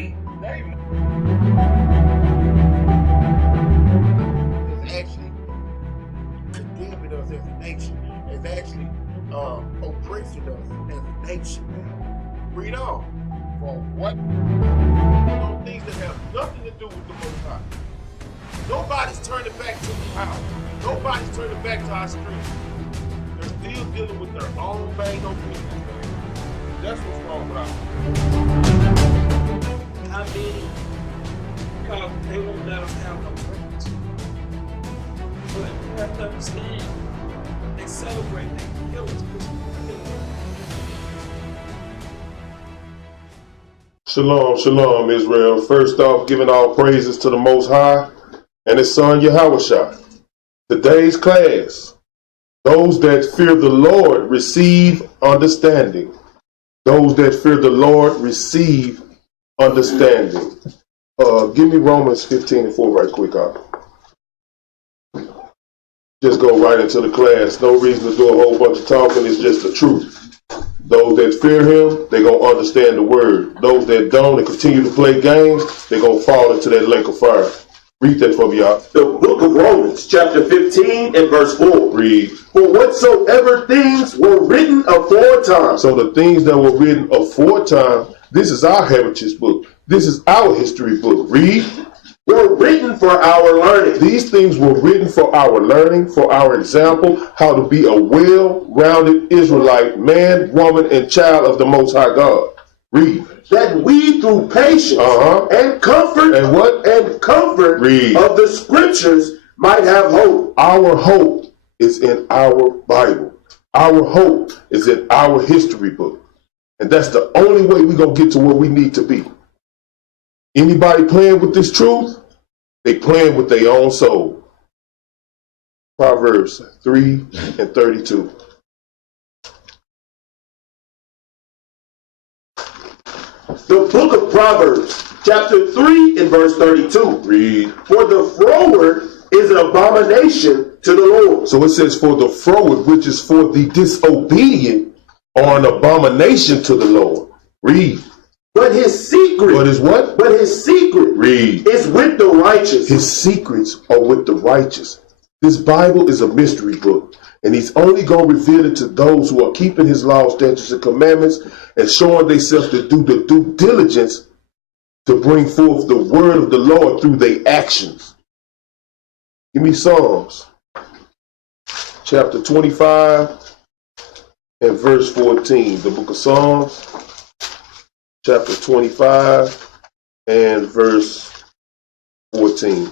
Read. It's actually condemning us as a nation. It's actually oppressing us as a nation, man. Read on. For what? Those things that have nothing to do with the Most High. Nobody's turning back to the power. Nobody's turning back to our strength. They're still dealing with their own vain opinions, man. That's what's wrong with us. How many? Because they won't let us have no friends. But you have to understand, they celebrate, they kill us. Shalom, shalom, Israel. First off, giving all praises to the Most High and His Son Yahushua. Today's class, those that fear the Lord receive understanding. Those that fear the Lord receive understanding. Give me Romans 15:4 right quick, Just go right into the class. No reason to do a whole bunch of talking. It's just the truth. Those that fear Him, they're going to understand the word. Those that don't and continue to play games, they're going to fall into that lake of fire. Read that for me, y'all. The book of Romans, chapter 15 and verse 4. Read. For whatsoever things were written aforetime. So the things that were written aforetime, this is our heritage book. This is our history book. Read. Were written for our learning. These things were written for our learning, for our example, how to be a well-rounded Israelite, man, woman, and child of the Most High God. Read. That we through patience and comfort and what? And comfort Read. Of the scriptures might have hope. Our hope is in our Bible. Our hope is in our history book. And that's the only way we're going to get to where we need to be. Anybody playing with this truth, they playing with their own soul. Proverbs 3:32. The book of Proverbs, chapter 3 and verse 32. Read. For the froward is an abomination to the Lord. So it says for the froward, which is for the disobedient, are an abomination to the Lord. Read. But his secret. But his what? But his secret. Read. Is with the righteous. His secrets are with the righteous. This Bible is a mystery book, and He's only going to reveal it to those who are keeping His laws, statutes, and commandments and showing themselves to do the due diligence to bring forth the word of the Lord through their actions. Give me Psalms, chapter 25 and verse 14. The book of Psalms, chapter 25 and verse 14.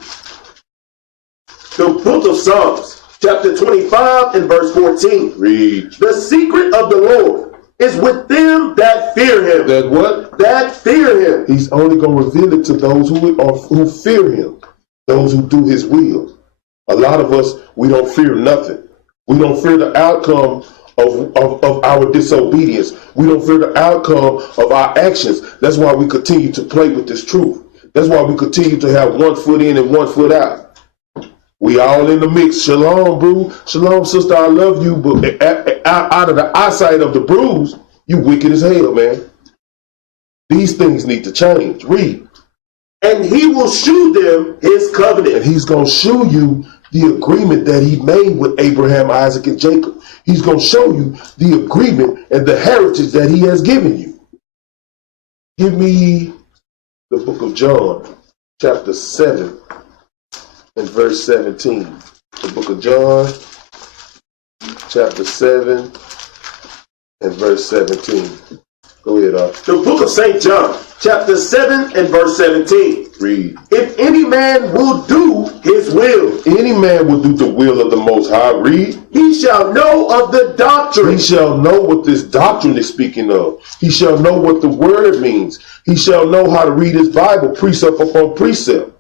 The book of Psalms, chapter 25 and verse 14. Read. The secret of the Lord is with them that fear Him. That what? That fear Him. He's only going to reveal it to those who fear Him, those who do His will. A lot of us, we don't fear nothing. We don't fear the outcome of our disobedience. We don't fear the outcome of our actions. That's why we continue to play with this truth. That's why we continue to have one foot in and one foot out. We all in the mix. Shalom, bro. Shalom, sister. I love you. But out of the eyesight of the bruise, you wicked as hell, man. These things need to change. Read. And He will shew them His covenant. And He's going to show you the agreement that He made with Abraham, Isaac, and Jacob. He's going to show you the agreement and the heritage that He has given you. Give me the book of John, chapter 7 and verse 17. The book of John, chapter 7 and verse 17. Go ahead, The book of St. John, chapter 7 and verse 17. Read. If any man will do His will. Any man will do the will of the Most High. Read. He shall know of the doctrine. He shall know what this doctrine is speaking of. He shall know what the word means. He shall know how to read his Bible, precept upon precept.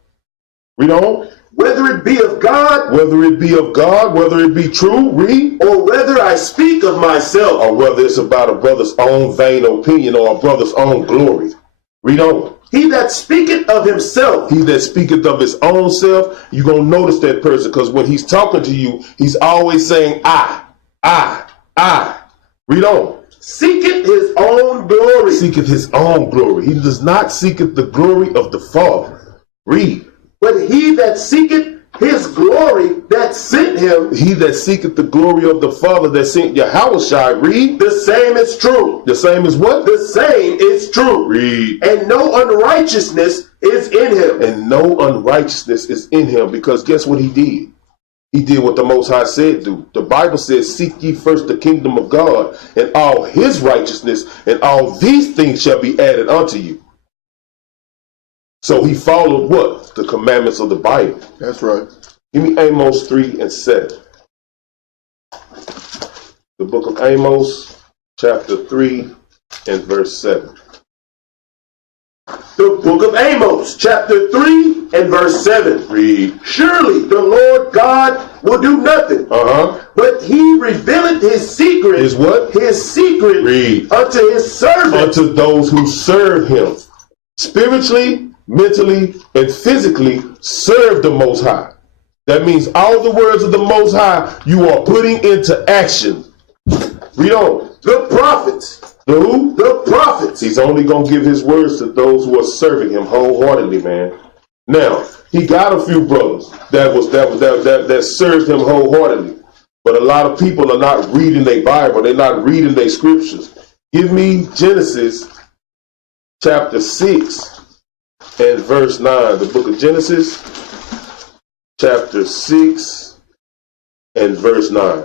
Read on. Whether it be of God. Whether it be of God, whether it be true. Read. Or whether I speak of myself. Or whether it's about a brother's own vain opinion or a brother's own glory. Read on. He that speaketh of himself. He that speaketh of his own self, you're going to notice that person, because when he's talking to you, he's always saying, I. Read on. seeketh his own glory. Seeketh his own glory. He does not seeketh the glory of the Father. Read. But he that seeketh his glory that sent him, He that seeketh the glory of the Father that sent Yahushua. Read. the same is true. The same as what? The same is true. Read. And no unrighteousness is in him. And no unrighteousness is in him, because guess what he did? He did what the Most High said do. The Bible says, seek ye first the kingdom of God and all his righteousness, and all these things shall be added unto you. So he followed what? The commandments of the Bible. That's right. Give me Amos 3 and 7. The book of Amos, chapter 3 and verse 7. The book of Amos, chapter 3 and verse 7. Read. Surely the Lord God will do nothing, but he revealeth his secret. Is what? His secret. Read. Unto his servants. Unto those who serve him. Spiritually, mentally, and physically serve the Most High. That means all the words of the Most High you are putting into action. Read on. The prophets. The who? The prophets. He's only going to give his words to those who are serving him wholeheartedly, man. Now, he got a few brothers that served him wholeheartedly. But a lot of people are not reading their Bible. They're not reading their scriptures. Give me Genesis chapter 6 and verse 9. The book of Genesis chapter 6 and verse 9.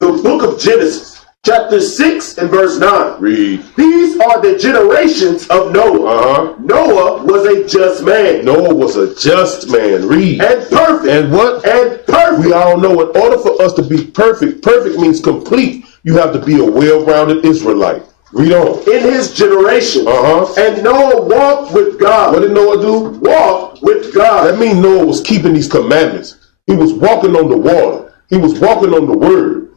The book of Genesis, chapter 6 and verse 9. Read. These are the generations of Noah. Noah was a just man. Noah was a just man. Read. And perfect. And what? And perfect. We all know in order for us to be perfect, perfect means complete. You have to be a well-rounded Israelite. Read on. In his generation. And Noah walked with God. What did Noah do? Walked with God. That means Noah was keeping these commandments. He was walking on the water. He was walking on the word.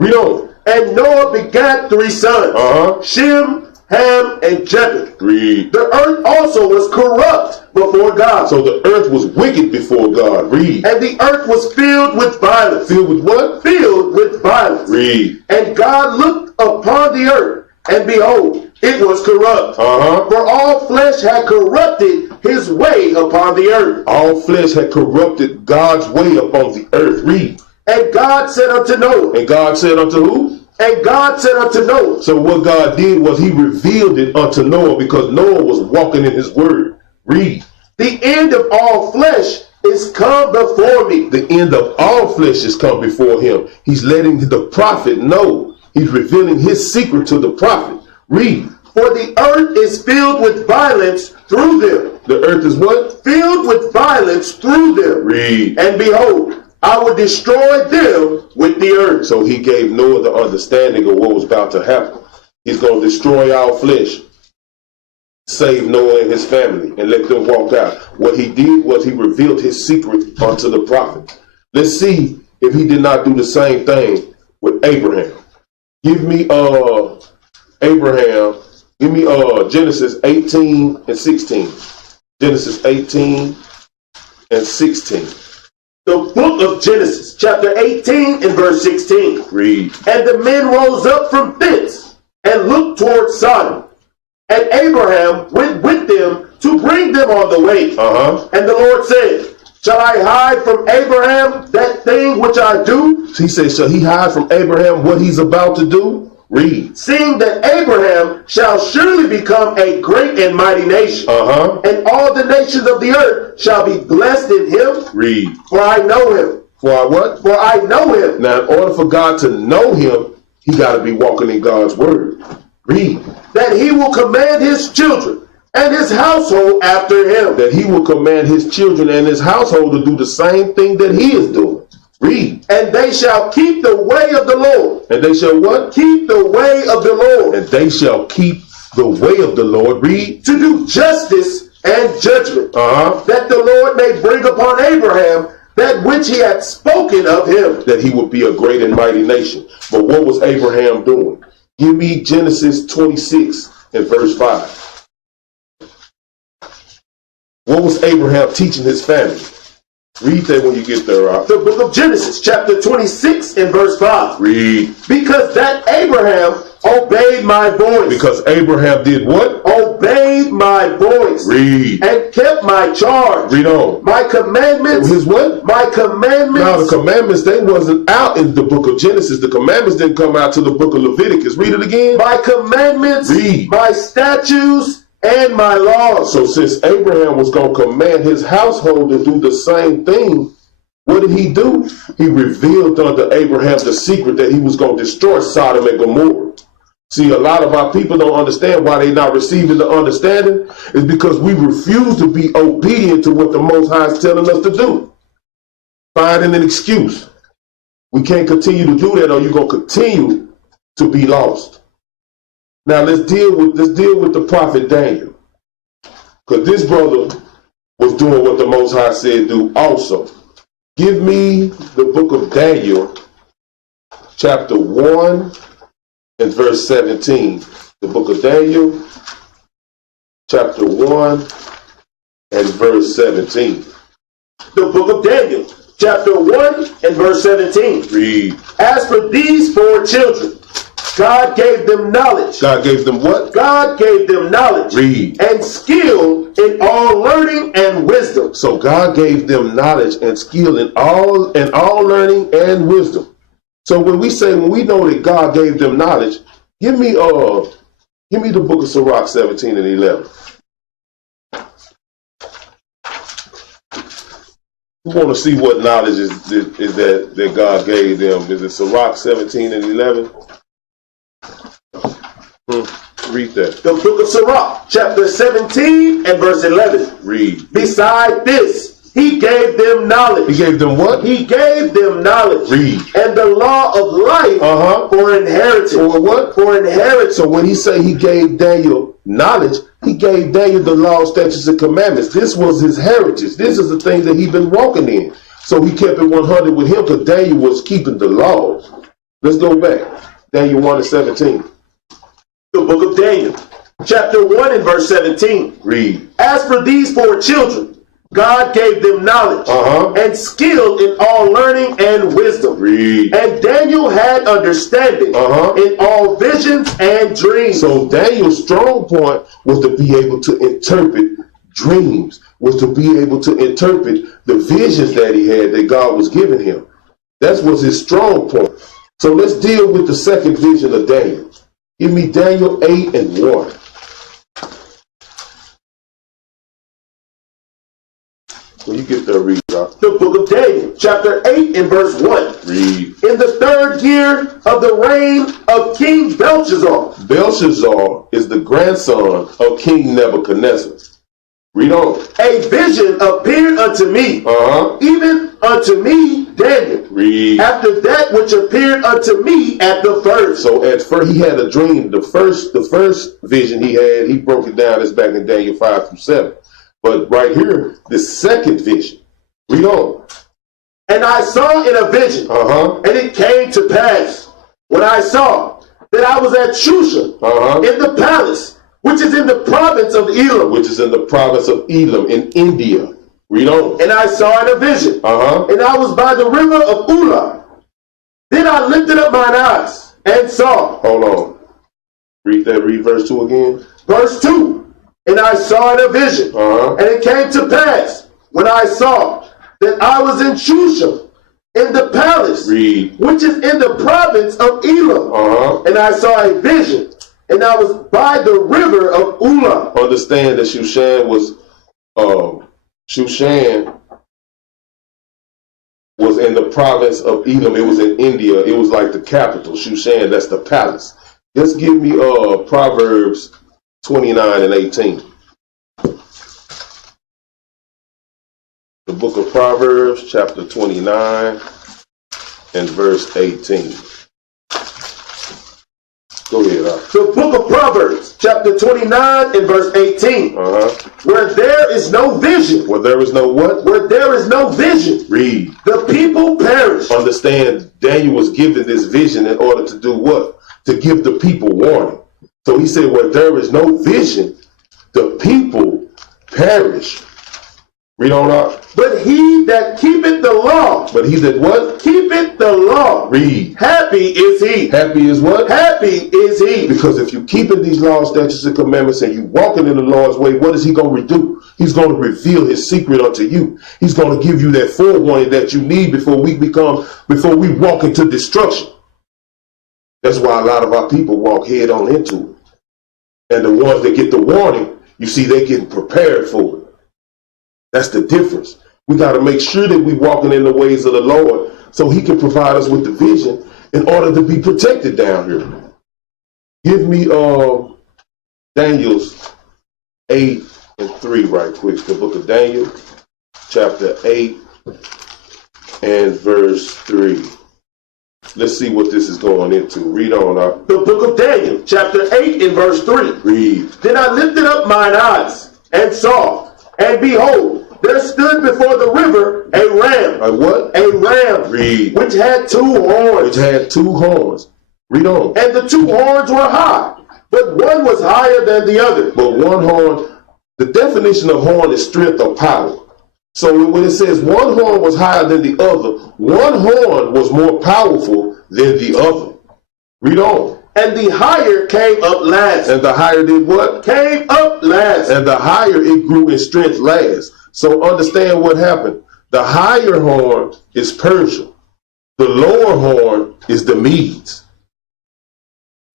Read on. And Noah begat 3 sons. Shem, Ham, and Japheth. Read. The earth also was corrupt before God. So the earth was wicked before God. Read. And the earth was filled with violence. Filled with what? Filled with violence. Read. And God looked upon the earth, and behold, it was corrupt. For all flesh had corrupted his way upon the earth. All flesh had corrupted God's way upon the earth. Read. And God said unto Noah. And God said unto who? And God said unto Noah. So what God did was he revealed it unto Noah, because Noah was walking in his word. Read. The end of all flesh is come before me. The end of all flesh is come before him. He's letting the prophet know. He's revealing his secret to the prophet. Read. For the earth is filled with violence through them. The earth is what? Filled with violence through them. Read. And behold, I will destroy them with the earth. So he gave Noah the understanding of what was about to happen. He's going to destroy our flesh, save Noah and his family, and let them walk out. What he did was he revealed his secret unto the prophet. Let's see if he did not do the same thing with Abraham. Give me Abraham. Give me Genesis 18 and 16. Genesis 18 and 16. The book of Genesis, chapter 18 and verse 16. Read. And the men rose up from thence and looked toward Sodom. And Abraham went with them to bring them on the way. And the Lord said, shall I hide from Abraham that thing which I do? He said, shall he hide from Abraham what he's about to do? Read. Seeing that Abraham shall surely become a great and mighty nation, and all the nations of the earth shall be blessed in him. Read. For I know him. For what? For I know him. Now, in order for God to know him, he got to be walking in God's word. Read. That he will command his children and his household after him. That he will command his children and his household to do the same thing that he is doing. Read. And they shall keep the way of the Lord. And they shall what? Keep the way of the Lord. And they shall keep the way of the Lord. Read. To do justice and judgment. That the Lord may bring upon Abraham that which he had spoken of him. That he would be a great and mighty nation. But what was Abraham doing? Give me Genesis 26 and verse 5. What was Abraham teaching his family? Read that when you get there, Rob. The book of Genesis, chapter 26 and verse 5. Read. Because that Abraham obeyed my voice. Because Abraham did what? Obeyed my voice. Read. And kept my charge. Read on. My commandments. His what? My commandments. Now the commandments, they wasn't out in the book of Genesis. The commandments didn't come out to the book of Leviticus. Read it again. My commandments. Read. My statutes and my laws. So since Abraham was going to command his household to do the same thing, what did he do? He revealed unto Abraham the secret that he was going to destroy Sodom and Gomorrah. See, a lot of our people don't understand why they're not receiving the understanding. It's because we refuse to be obedient to what the Most High is telling us to do. Finding an excuse. We can't continue to do that, or you're going to continue to be lost. Now let's deal with the prophet Daniel, because this brother was doing what the Most High said do also. Give me the book of Daniel, chapter 1 and verse 17. The book of Daniel, chapter 1 and verse 17. The book of Daniel, chapter 1 and verse 17. Read. As for these 4 children, God gave them knowledge. God gave them what? God gave them knowledge. Read. And skill in all learning and wisdom. So God gave them knowledge and skill in all learning and wisdom. So when we know that God gave them knowledge, give me the book of Sirach 17 and 11. We want to see what knowledge is that God gave them. Is it Sirach 17 and 11? Read that. The book of Sirach, chapter 17 and verse 11. Read. Beside this, he gave them knowledge. He gave them what? He gave them knowledge. Read. And the law of life for inheritance. For what? For inheritance. So when he say he gave Daniel knowledge, he gave Daniel the law, statutes, and commandments. This was his heritage. This is the thing that he'd been walking in. So he kept it 100 with him because Daniel was keeping the laws. Let's go back. Daniel 1 and 17. The book of Daniel, chapter 1 and verse 17. Read. As for these 4 children, God gave them knowledge and skill in all learning and wisdom. Read. And Daniel had understanding in all visions and dreams. So Daniel's strong point was to be able to interpret dreams, was to be able to interpret the visions that he had that God was giving him. That was his strong point. So let's deal with the second vision of Daniel. Give me Daniel 8 and 1. When you get there, read out. The book of Daniel, chapter 8 and verse 1. Read. In the 3rd year of the reign of King Belshazzar. Belshazzar is the grandson of King Nebuchadnezzar. Read on. A vision appeared unto me, even unto me, Daniel. Read. After that which appeared unto me at the first. So at first he had a dream. The first vision he had, he broke it down. It's back in Daniel 5 through 7. But right here, the second vision. Read on. And I saw in a vision, and it came to pass, when I saw that I was at Shusha, in the palace, which is in the province of Elam. Which is in the province of Elam in India. Read on. And I saw in a vision, and I was by the river of Ulah. Then I lifted up mine eyes and saw. Hold on. Read verse 2 again. Verse 2. And I saw in a vision, and it came to pass, when I saw that I was in Shusha, in the palace, which is in the province of Elam. And I saw a vision, and I was by the river of Ulah. Understand that Shushan was in the province of Elam. It was in India. It was like the capital. Shushan, that's the palace. Just give me Proverbs 29 and 18. The book of Proverbs, chapter 29 and verse 18. Go ahead. The book of Proverbs, chapter 29 and verse 18. Where there is no vision. Where there is no what? Where there is no vision. Read. The people perish. Understand, Daniel was given this vision in order to do what? To give the people warning. So he said, where there is no vision, the people perish. Read on up. But he that keepeth the law. But he that what? Keepeth the law. Read. Happy is he. Happy is what? Happy is he. Because if you keeping these laws, statutes, and commandments, and you walking in the Lord's way, what is he going to do? He's going to reveal his secret unto you. He's going to give you that forewarning that you need before we walk into destruction. That's why a lot of our people walk head on into it. And the ones that get the warning, you see, they're getting prepared for it. That's the difference. We got to make sure that we're walking in the ways of the Lord so he can provide us with the vision in order to be protected down here. Give me Daniel's 8 and 3 right quick. The book of Daniel, chapter 8 and verse 3. Let's see what this is going into. Read on up. The book of Daniel, chapter 8 and verse 3. Read. Then I lifted up mine eyes and saw, and behold, there stood before the river a ram. A what? A ram. Read. Which had 2 horns. Which had 2 horns. Read on. And the 2 horns were high, but one was higher than the other. But one horn, the definition of horn is strength or power. So when it says one horn was higher than the other, one horn was more powerful than the other. Read on. And the higher came up last. And the higher did what? Came up last. And the higher it grew in strength last. So understand what happened. The higher horn is Persia. The lower horn is the Medes.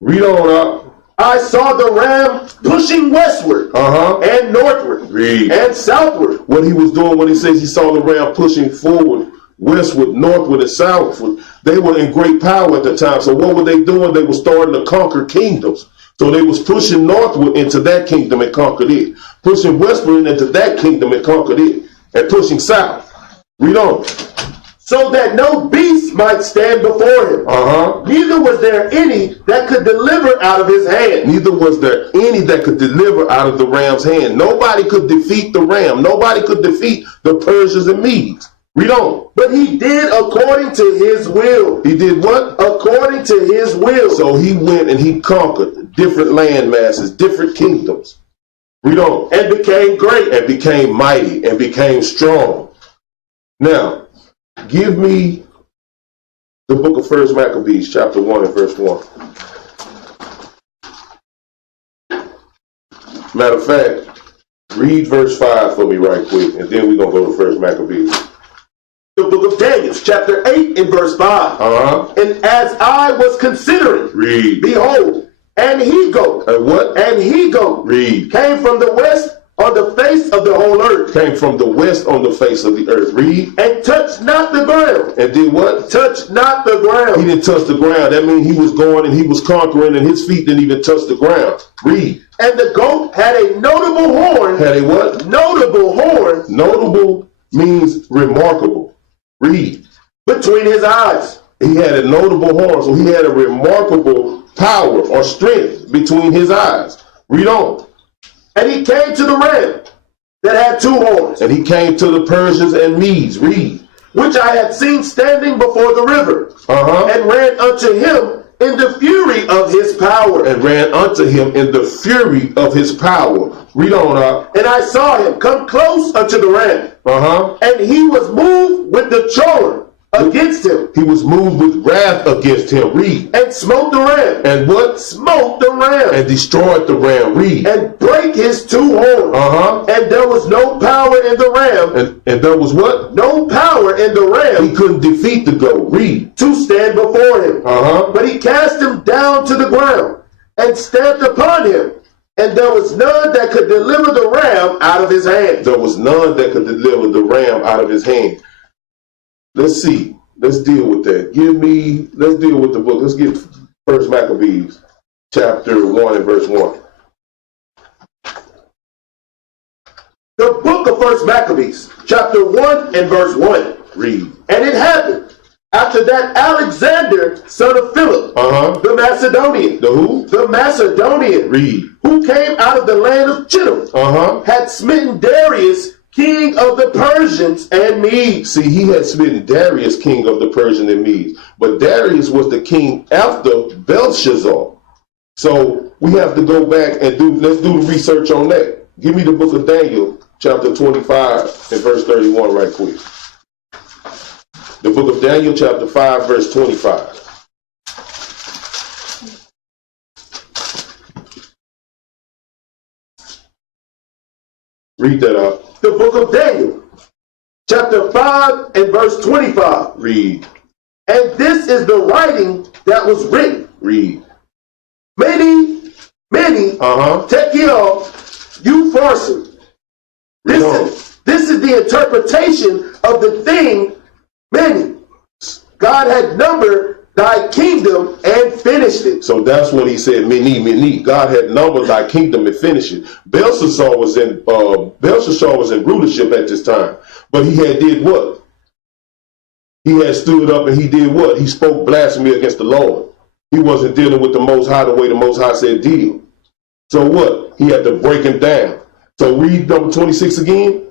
Read on up. I saw the ram pushing westward and northward and southward. What he was doing when he says he saw the ram pushing forward, westward, northward, and southward, they were in great power at the time. So what were they doing? They were starting to conquer kingdoms. So they was pushing northward into that kingdom and conquered it. Pushing westward into that kingdom and conquered it. And pushing south. Read on. So that no beast might stand before him. Neither was there any that could deliver out of his hand. Neither was there any that could deliver out of the ram's hand. Nobody could defeat the ram. Nobody could defeat the Persians and Medes. Read on. But he did according to his will. He did what? According to his will. So he went and he conquered different land masses, different kingdoms. Read on. And became great. And became mighty and became strong. Now, give me the book of 1 Maccabees, chapter 1 and verse 1. Matter of fact, read verse 5 for me right quick, and then we're going to go to 1 Maccabees. The book of Daniel, chapter 8 and verse 5. And as I was considering, read. Behold, an he-goat. What? An he-goat. Read. Came from the west on the face of the whole earth. Came from the west on the face of the earth. Read. And touched not the ground. And did what? Touched not the ground. He didn't touch the ground. That means he was going and he was conquering and his feet didn't even touch the ground. Read. And the goat had a notable horn. Had a what? Notable horn. Notable means remarkable. Read. Between his eyes. He had a notable horn, so he had a remarkable power or strength between his eyes. Read on. And he came to the ram that had 2 horns. And he came to the Persians and Medes. Read. Which I had seen standing before the river. And ran unto him in the fury of his power. And ran unto him in the fury of his power. Read on up. And I saw him come close unto the ram. And he was moved with the choler against him. He was moved with wrath against him. Read. And smote the ram. And what? Smote the ram. And destroyed the ram. Read. And brake his 2 horns. And there was no power in the ram. And there was what? No power in the ram. He couldn't defeat the goat. Read. To stand before him. But he cast him down to the ground and stamped upon him. And there was none that could deliver the ram out of his hand. There was none that could deliver the ram out of his hand. Let's see. Let's deal with that. Let's deal with the book. Let's get 1 Maccabees, chapter 1 and verse 1. The book of 1 Maccabees, chapter 1 and verse 1. Read. And it happened after that Alexander, son of Philip, the Macedonian. The who? The Macedonian. Read. Who came out of the land of Chittim, had smitten Darius, king of the Persians and Medes. See, he had smitten Darius, king of the Persians and Medes. But Darius was the king after Belshazzar. So we have to go back and let's do the research on that. Give me the book of Daniel, chapter 25 and verse 31 right quick. The book of Daniel, chapter 5, verse 25. Read that out. The book of Daniel, chapter 5 and verse 25. Read. And this is the writing that was written. Read. Many, Tekiel, you farser. This is the interpretation of the thing, many. God had numbered thy kingdom and finished it. So that's what he said, many. God had numbered thy kingdom and finished it. Belshazzar was in rulership at this time. But he had did what? He had stood up and he did what? He spoke blasphemy against the Lord. He wasn't dealing with the Most High the way the Most High said deal. So what? He had to break him down. So read number 26 again.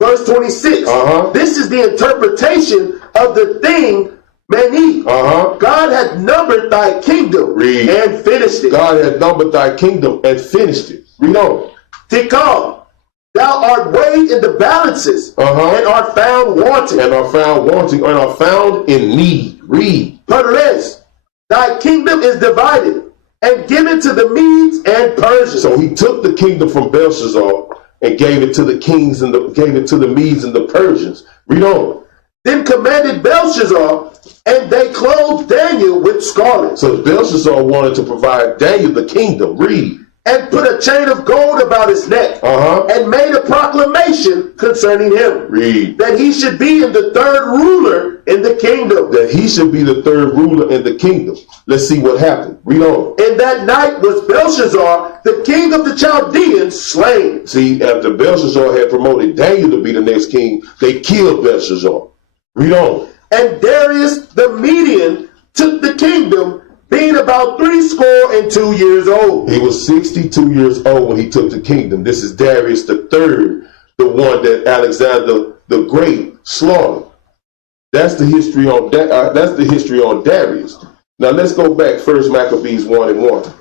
Verse 26. This is the interpretation of the thing, many. God had numbered thy kingdom and finished it. God had numbered thy kingdom and finished it. Read on. Tikal, thou art weighed in the balances and are found wanting. And are found wanting and are found in need. Read. Perez, thy kingdom is divided and given to the Medes and Persians. So he took the kingdom from Belshazzar and gave it to the kings and gave it to the Medes and the Persians. Read on. Then commanded Belshazzar, and they clothed Daniel with scarlet. So Belshazzar wanted to provide Daniel the kingdom. Read. And put a chain of gold about his neck, and made a proclamation concerning him. Read. That he should be in the third ruler in the kingdom. That he should be the third ruler in the kingdom. Let's see what happened. Read on. In that night was Belshazzar, the king of the Chaldeans, slain. See, after Belshazzar had promoted Daniel to be the next king, they killed Belshazzar. Read on. And Darius the Median took the kingdom, being about 62 years old. He was 62 years old when he took the kingdom. This is Darius the third, the one that Alexander the Great slaughtered. That's the history on Darius. Now let's go back first, Maccabees 1 and 1.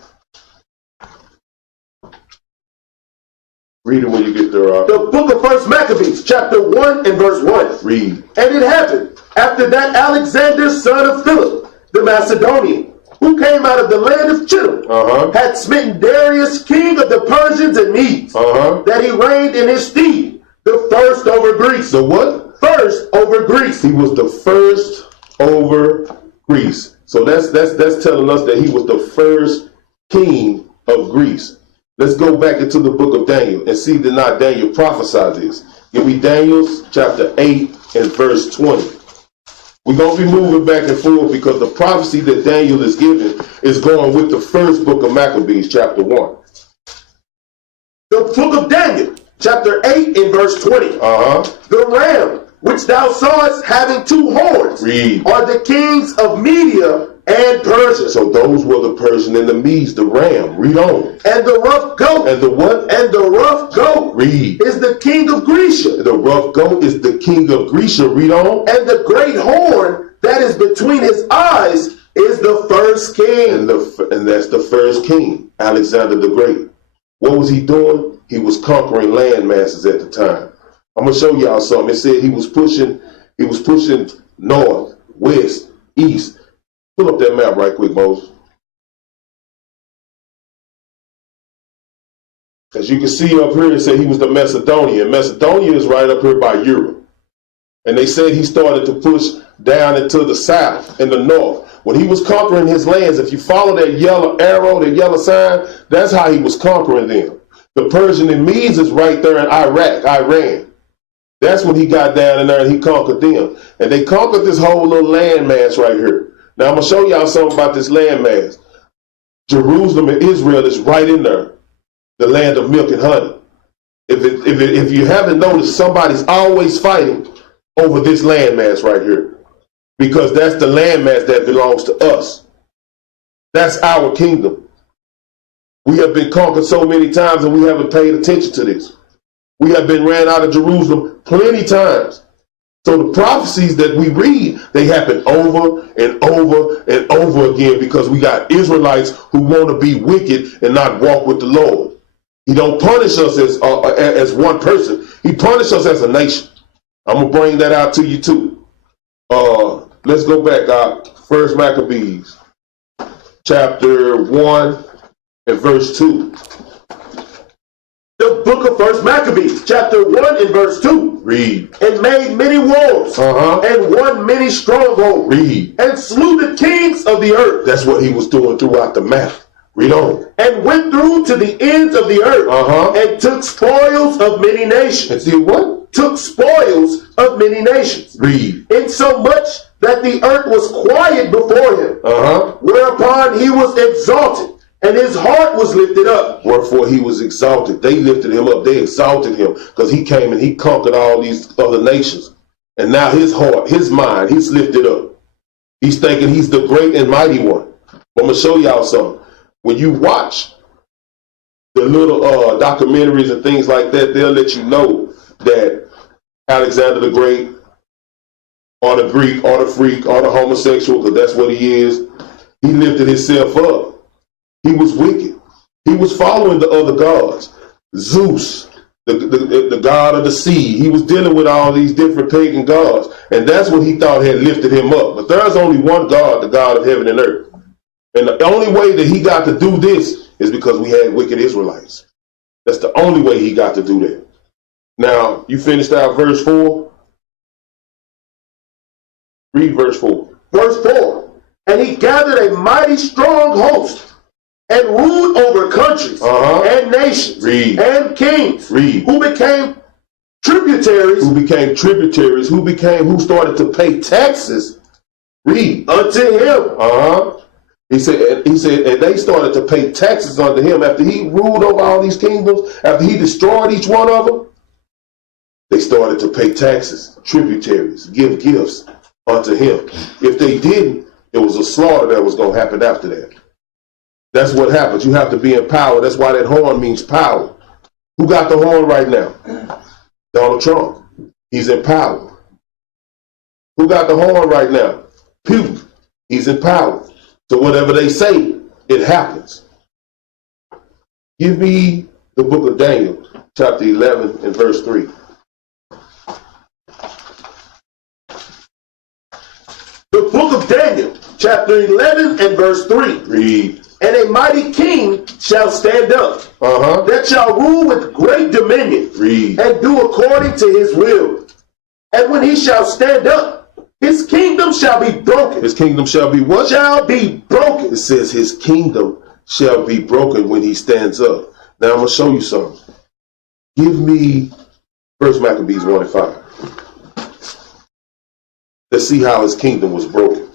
Read it when you get there. The book of First Maccabees, chapter 1 and verse 1. Read. And it happened after that Alexander, son of Philip, the Macedonian, who came out of the land of Chittim, had smitten Darius, king of the Persians and Medes, that he reigned in his stead, the first over Greece. The what? First over Greece. He was the first over Greece. So that's telling us that he was the first king of Greece. Let's go back into the book of Daniel and see that not Daniel prophesied this. Give me Daniel chapter 8 and verse 20. We're going to be moving back and forth because the prophecy that Daniel is giving is going with the first book of Maccabees, chapter 1. The book of Daniel, chapter 8 and verse 20. The ram which thou sawest having two horns are the kings of Media and Persia. So those were the Persian and the Medes, the ram. Read on. And the rough goat. And the what? And the rough goat. Read. Is the king of Grecia. The rough goat is the king of Grecia. Read on. And the great horn that is between his eyes is the first king. And that's the first king, Alexander the Great. What was he doing? He was conquering land masses at the time. I'm going to show y'all something. It said he was pushing north, west, east. Pull up that map right quick, Moses. As you can see up here, it said he was the Macedonian. Macedonia is right up here by Europe. And they said he started to push down into the south and the north. When he was conquering his lands, if you follow that yellow arrow, that yellow sign, that's how he was conquering them. The Persian and Medes is right there in Iran. That's when he got down in there and he conquered them. And they conquered this whole little landmass right here. Now I'm going to show y'all something about this landmass. Jerusalem and Israel is right in there. The land of milk and honey. If you haven't noticed, somebody's always fighting over this landmass right here. Because that's the landmass that belongs to us. That's our kingdom. We have been conquered so many times and we haven't paid attention to this. We have been ran out of Jerusalem plenty times. So the prophecies that we read, they happen over and over and over again because we got Israelites who want to be wicked and not walk with the Lord. He don't punish us as one person. He punishes us as a nation. I'm gonna bring that out to you too. Let's go back. First Maccabees, chapter 1 and verse 2. The book of First Maccabees, chapter 1 and verse 2. Read. And made many wars, and won many strongholds. Read. And slew the kings of the earth. That's what he was doing throughout the map. Read on. And went through to the ends of the earth, and took spoils of many nations. And did what? Took spoils of many nations. Read. Insomuch that the earth was quiet before him. Whereupon he was exalted, and his heart was lifted up. Wherefore he was exalted. They lifted him up. They exalted him because he came and he conquered all these other nations. And now his heart, his mind, he's lifted up. He's thinking he's the great and mighty one. I'm going to show y'all something. When you watch the little documentaries and things like that, they'll let you know that Alexander the Great, or the Greek, or the freak, or the homosexual, because that's what he is, he lifted himself up. He was wicked. He was following the other gods. Zeus, the god of the sea. He was dealing with all these different pagan gods. And that's what he thought had lifted him up. But there's only one God, the God of heaven and earth. And the only way that he got to do this is because we had wicked Israelites. That's the only way he got to do that. Now, you finished out verse 4. Read verse 4. Verse 4. And he gathered a mighty strong host, and ruled over countries and nations. Read. And kings. Read. Who became tributaries. Who started to pay taxes. Read. Unto him. He said, and they started to pay taxes unto him after he ruled over all these kingdoms, after he destroyed each one of them. They started to pay taxes, tributaries, give gifts unto him. If they didn't, there was a slaughter that was going to happen after that. That's what happens. You have to be in power. That's why that horn means power. Who got the horn right now? Donald Trump. He's in power. Who got the horn right now? Putin. He's in power. So whatever they say, it happens. Give me the book of Daniel, chapter 11 and verse 3. The book of Daniel, chapter 11 and verse 3. Read. And a mighty king shall stand up, that shall rule with great dominion. Read. And do according to his will. And when he shall stand up, his kingdom shall be broken. His kingdom shall be what? Shall be broken. It says his kingdom shall be broken when he stands up. Now I'm going to show you something. Give me First Maccabees 1 and 5. Let's see how his kingdom was broken.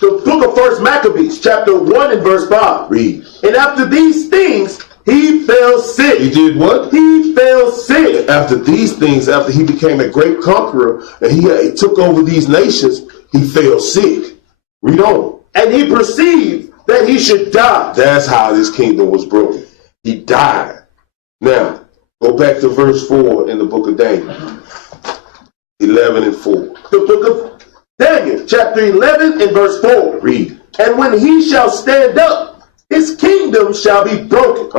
The book of First Maccabees, chapter 1 and verse 5. Read. And after these things, he fell sick. He did what? He fell sick. After these things, after he became a great conqueror and he took over these nations, he fell sick. Read on. And he perceived that he should die. That's how this kingdom was broken. He died. Now, go back to verse 4 in the book of Daniel. 11 and 4. The book of Daniel, chapter 11 and verse 4. Read. And when he shall stand up, his kingdom shall be broken,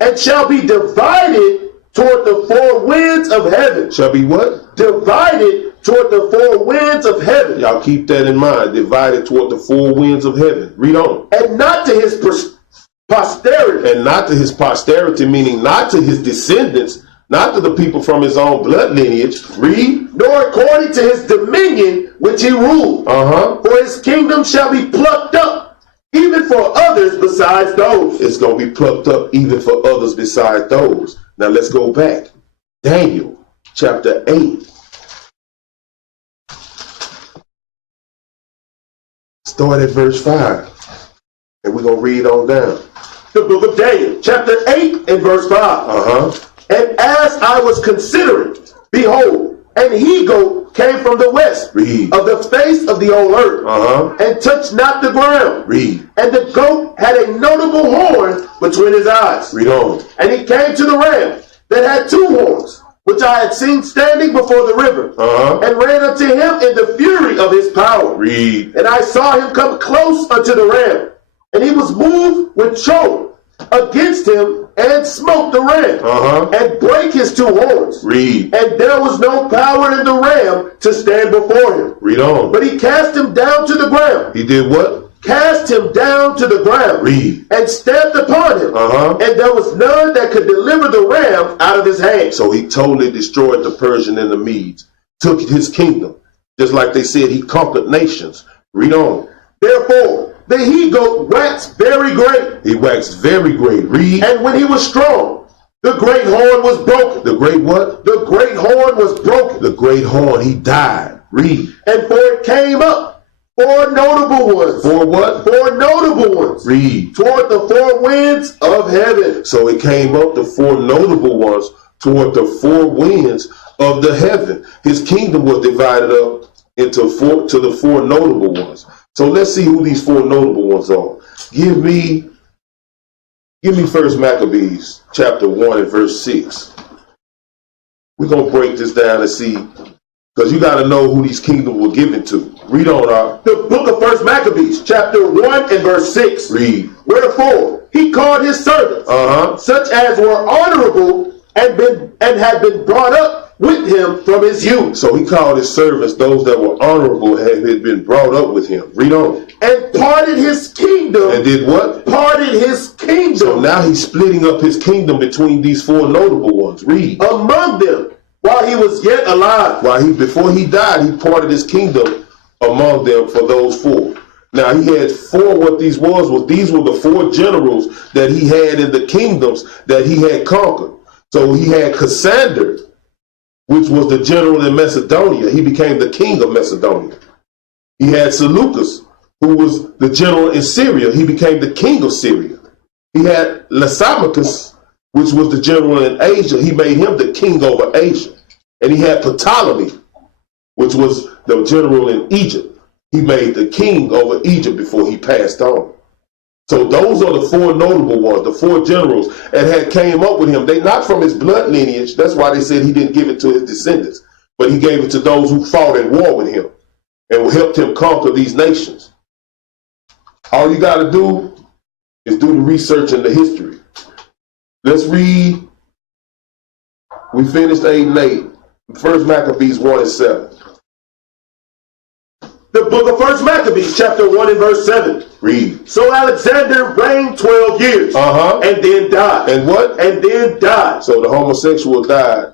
and shall be divided toward the four winds of heaven. Shall be what? Divided toward the four winds of heaven. Y'all keep that in mind. Divided toward the four winds of heaven. Read on. And not to his posterity. And not to his posterity, meaning not to his descendants, not to the people from his own blood lineage. Read. Nor according to his dominion which he ruled. For his kingdom shall be plucked up, even for others besides those. It's going to be plucked up even for others besides those. Now let's go back. Daniel chapter 8. Start at verse 5. And we're going to read on down. The book of Daniel, chapter 8 and verse 5. And as I was considering, behold, an he-goat came from the west. Read. Of the face of the whole earth, and touched not the ground. Read. And the goat had a notable horn between his eyes. Read on. And he came to the ram that had two horns, which I had seen standing before the river, and ran unto him in the fury of his power. Read. And I saw him come close unto the ram, and he was moved with choke against him, and smote the ram, and brake his two horns. Read. And there was no power in the ram to stand before him. Read on. But he cast him down to the ground. He did what? Cast him down to the ground. Read. And stamped upon him. And there was none that could deliver the ram out of his hand. So he totally destroyed the Persian and the Medes, took his kingdom. Just like they said, he conquered nations. Read on. Therefore, the he-goat waxed very great. He waxed very great. Read. And when he was strong, the great horn was broken. The great what? The great horn was broken. The great horn, he died. Read. And for it came up 4 notable ones. 4 what? 4 notable ones. Read. Toward the 4 winds of heaven. So it came up the 4 notable ones toward the 4 winds of the heaven. His kingdom was divided up into the 4 notable ones. So let's see who these 4 notable ones are. Give me first Maccabees chapter 1 and verse 6. We're going to break this down and see, because you got to know who these kingdoms were given to. Read on, The book of first Maccabees chapter 1 and verse 6. Read. Wherefore he called his servants, such as were honorable and had been brought up with him from his youth. So he called his servants those that were honorable, had been brought up with him. Read on. And parted his kingdom. And did what? Parted his kingdom. So now he's splitting up his kingdom between these 4 notable ones. Read. Among them, while he was yet alive. Before he died, he parted his kingdom among them for those 4. Now he had 4. What these these were the 4 generals that he had in the kingdoms that he had conquered. So he had Cassander, which was the general in Macedonia. He became the king of Macedonia. He had Seleucus, who was the general in Syria. He became the king of Syria. He had Lysimachus, which was the general in Asia. He made him the king over Asia. And he had Ptolemy, which was the general in Egypt. He made the king over Egypt before he passed on. So those are the 4 notable ones, the 4 generals that had came up with him. They not from his blood lineage. That's why they said he didn't give it to his descendants, but he gave it to those who fought in war with him and helped him conquer these nations. All you got to do is do the research and the history. Let's read. We finished 8 and 8. First Maccabees 1 and 7. The book of first Maccabees chapter 1 and verse 7. Read. So Alexander reigned 12 years. And then died. And what? And then died. So the homosexual died.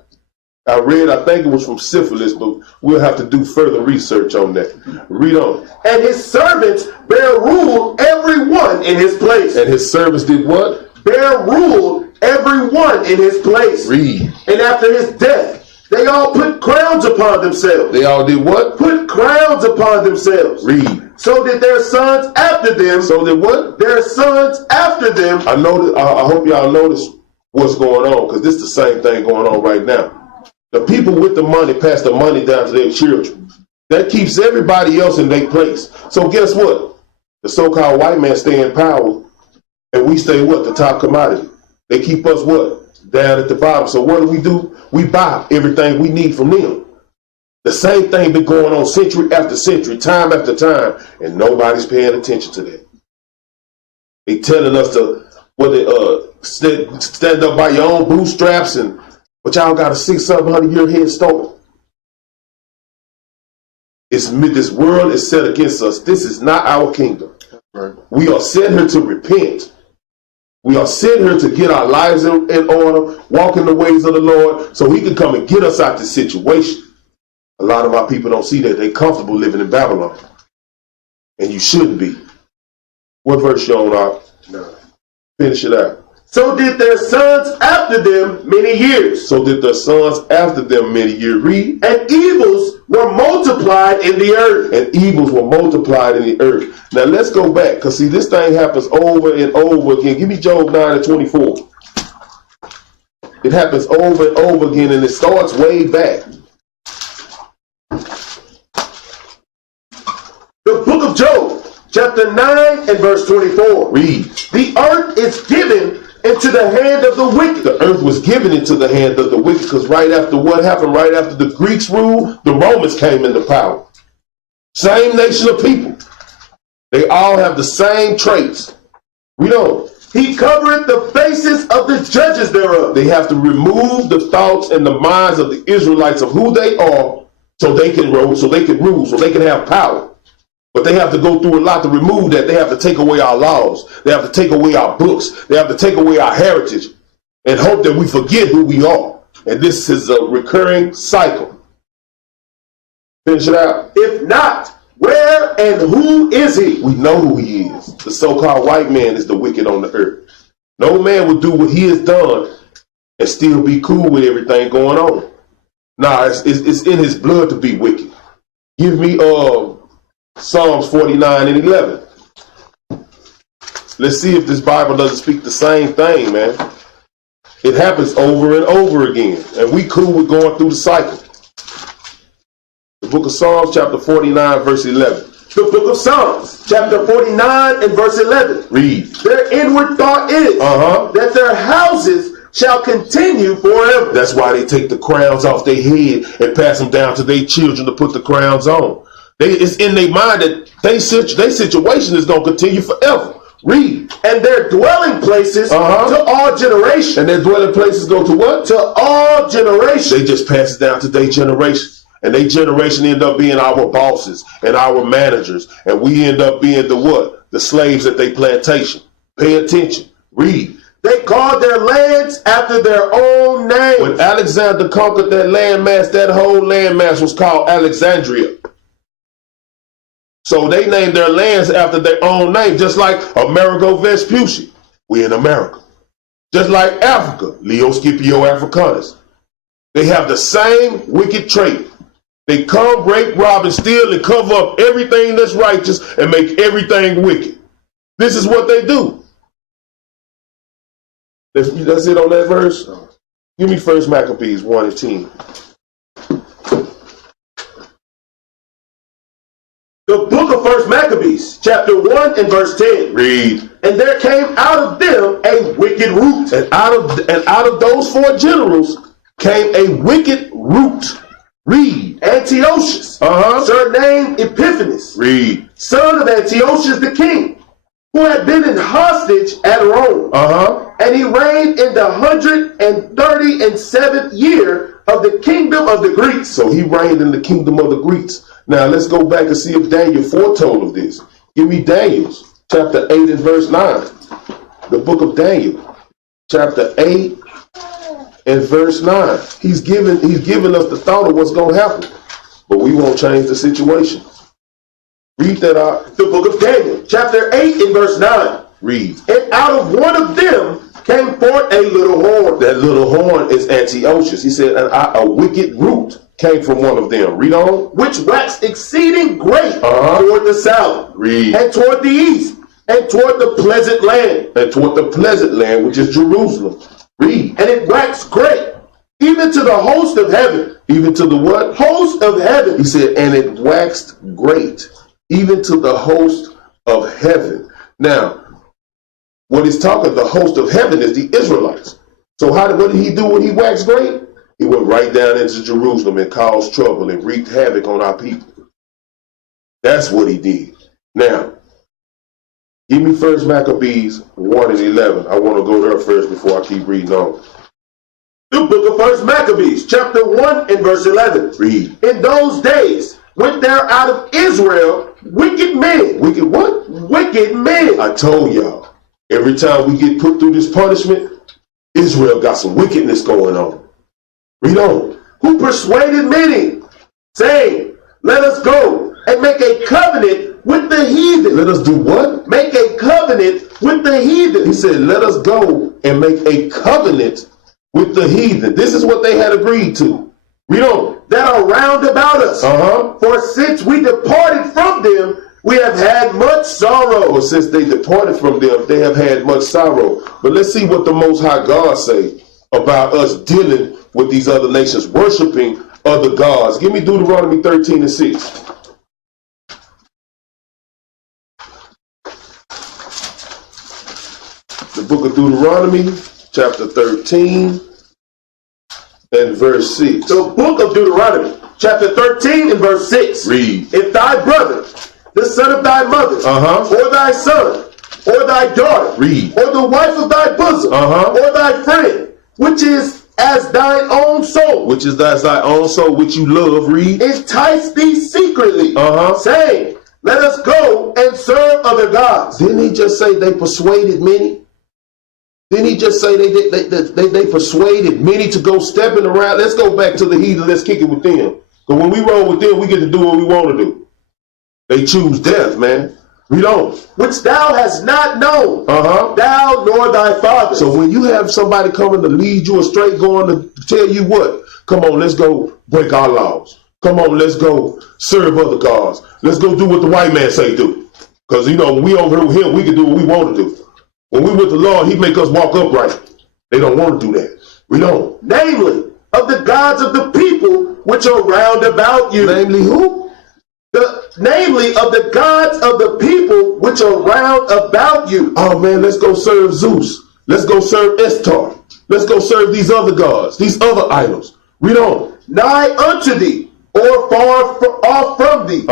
I think it was from syphilis, but we'll have to do further research on that. Read on. And his servants bare rule every one in his place. And his servants did what? Bare rule every one in his place. Read. And after his death, they all put crowns upon themselves. They all did what? Put crowns upon themselves. Read. So did their sons after them. So did what? Their sons after them. I hope y'all notice what's going on, because this is the same thing going on right now. The people with the money pass the money down to their children. That keeps everybody else in their place. So guess what? The so-called white man stay in power, and we stay what? The top commodity. They keep us what? Down at the bottom. So what do? We buy everything we need from them. The same thing been going on century after century, time after time, and nobody's paying attention to that. They telling us to stand up by your own bootstraps, but y'all got a 600-700 year head start. This world is set against us. This is not our kingdom. Right. We are sent here to repent. We are sent here to get our lives in order, walk in the ways of the Lord, so he can come and get us out of this situation. A lot of our people don't see that. They're comfortable living in Babylon. And you shouldn't be. What verse you on, No. Finish it out. So did their sons after them many years. So did their sons after them many years. Read. And evils were multiplied in the earth. And evils were multiplied in the earth. Now let's go back, because see, this thing happens over and over again. Give me Job 9 and 24. It happens over and over again, and it starts way back. The book of Job, chapter 9 and verse 24. Read. The earth is given into the hand of the wicked. The earth was given into the hand of the wicked, because right after what happened, right after the Greeks ruled, the Romans came into power. Same nation of people. They all have the same traits. We don't. He covereth the faces of the judges thereof. They have to remove the thoughts and the minds of the Israelites of who they are so they can rule, so they can have power. But they have to go through a lot to remove that. They have to take away our laws. They have to take away our books. They have to take away our heritage and hope that we forget who we are. And this is a recurring cycle. Finish it out. If not, where and who is he? We know who he is. The so-called white man is the wicked on the earth. No man would do what he has done and still be cool with everything going on. Nah, it's in his blood to be wicked. Give me Psalms 49 and 11. Let's see if this Bible doesn't speak the same thing, man. It happens over and over again, and we cool with going through the cycle. The book of Psalms, chapter 49, verse 11. The book of Psalms, chapter 49 and verse 11. Read. Their inward thought is that their houses shall continue forever. That's why they take the crowns off their head and pass them down to their children to put the crowns on. It's in their mind that their situation is going to continue forever. Read. And their dwelling places to all generations. And their dwelling places go to what? To all generations. They just pass it down to their generation. And their generation end up being our bosses and our managers. And we end up being the what? The slaves at their plantation. Pay attention. Read. They called their lands after their own name. When Alexander conquered that landmass, that whole landmass was called Alexandria. So they named their lands after their own name, just like Amerigo Vespucci, we in America. Just like Africa, Leo Scipio Africanus. They have the same wicked trait. They come, rape, rob, and steal, and cover up everything that's righteous and make everything wicked. This is what they do. That's it on that verse. Give me 1 Maccabees 1 and 10. The book of 1 Maccabees, chapter 1 and verse 10. Read. And there came out of them a wicked root. And out of those 4 generals came a wicked root. Read. Antiochus, surnamed Epiphanes, Read. son of Antiochus the king, who had been in hostage at Rome. And he reigned in the 137th year of the kingdom of the Greeks. So he reigned in the kingdom of the Greeks. Now let's go back and see if Daniel foretold of this. Give me Daniel, chapter 8 and verse 9. The book of Daniel, chapter 8 and verse 9. He's given us the thought of what's going to happen, but we won't change the situation. Read that out. The book of Daniel, chapter 8 and verse 9. Read. And out of one of them came forth a little horn. That little horn is Antiochus. He said, and a wicked root came from one of them. Read on. Which waxed exceeding great toward the south. Read. And toward the east. And toward the pleasant land. And toward the pleasant land, which is Jerusalem. Read. And it waxed great, even to the host of heaven. Even to the what? Host of heaven. He said, and it waxed great, even to the host of heaven. Now, what he's talking, the host of heaven is the Israelites. So what did he do when he waxed great? He went right down into Jerusalem and caused trouble and wreaked havoc on our people. That's what he did. Now, give me 1 Maccabees 1 and 11. I want to go there first before I keep reading on. The book of 1 Maccabees, chapter 1 and verse 11. Read. In those days went there out of Israel wicked men. Wicked what? Wicked men. I told y'all, every time we get put through this punishment, Israel got some wickedness going on. Read on. Who persuaded many, saying, let us go and make a covenant with the heathen. Let us do what? Make a covenant with the heathen. He said, let us go and make a covenant with the heathen. This is what they had agreed to. Read on. That are round about us. For since we departed from them, we have had much sorrow. Or since they departed from them, they have had much sorrow. But let's see what the Most High God say about us dealing with these other nations, worshiping other gods. Give me Deuteronomy 13 and 6. The book of Deuteronomy, chapter 13 and verse 6. The book of Deuteronomy, chapter 13 and verse 6. Read. If thy brother, the son of thy mother, or thy son, or thy daughter, Read. or the wife of thy bosom, or thy friend, which is as thine own soul, which is as thy own soul, which you love. Read. entice thee secretly, saying, let us go and serve other gods. Didn't he just say they persuaded many? Didn't he just say they persuaded many to go stepping around? Let's go back to the heathen. Let's kick it with them. Because when we roll with them, we get to do what we want to do. They choose death, man. We don't. Which thou hast not known, thou nor thy father. So when you have somebody coming to lead you astray, going to tell you what? Come on, let's go break our laws. Come on, let's go serve other gods. Let's go do what the white man say do. Because, you know, when we over here with him, we can do what we want to do. When we with the Lord, he make us walk upright. They don't want to do that. We don't. Namely, of the gods of the people which are round about you. Namely who? Namely, of the gods of the people which are round about you. Oh, man, let's go serve Zeus. Let's go serve Estar. Let's go serve these other gods, these other idols. We don't. Nigh unto thee, or far off from thee.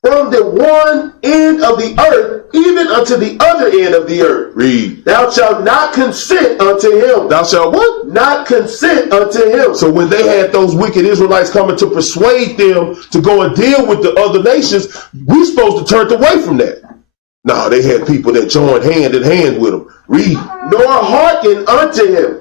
From the one end of the earth, even unto the other end of the earth. Read. Thou shalt not consent unto him. Thou shalt what? Not consent unto him. So when they had those wicked Israelites coming to persuade them to go and deal with the other nations, we supposed to turn away from that. No, they had people that joined hand in hand with them. Read. Nor hearken unto him.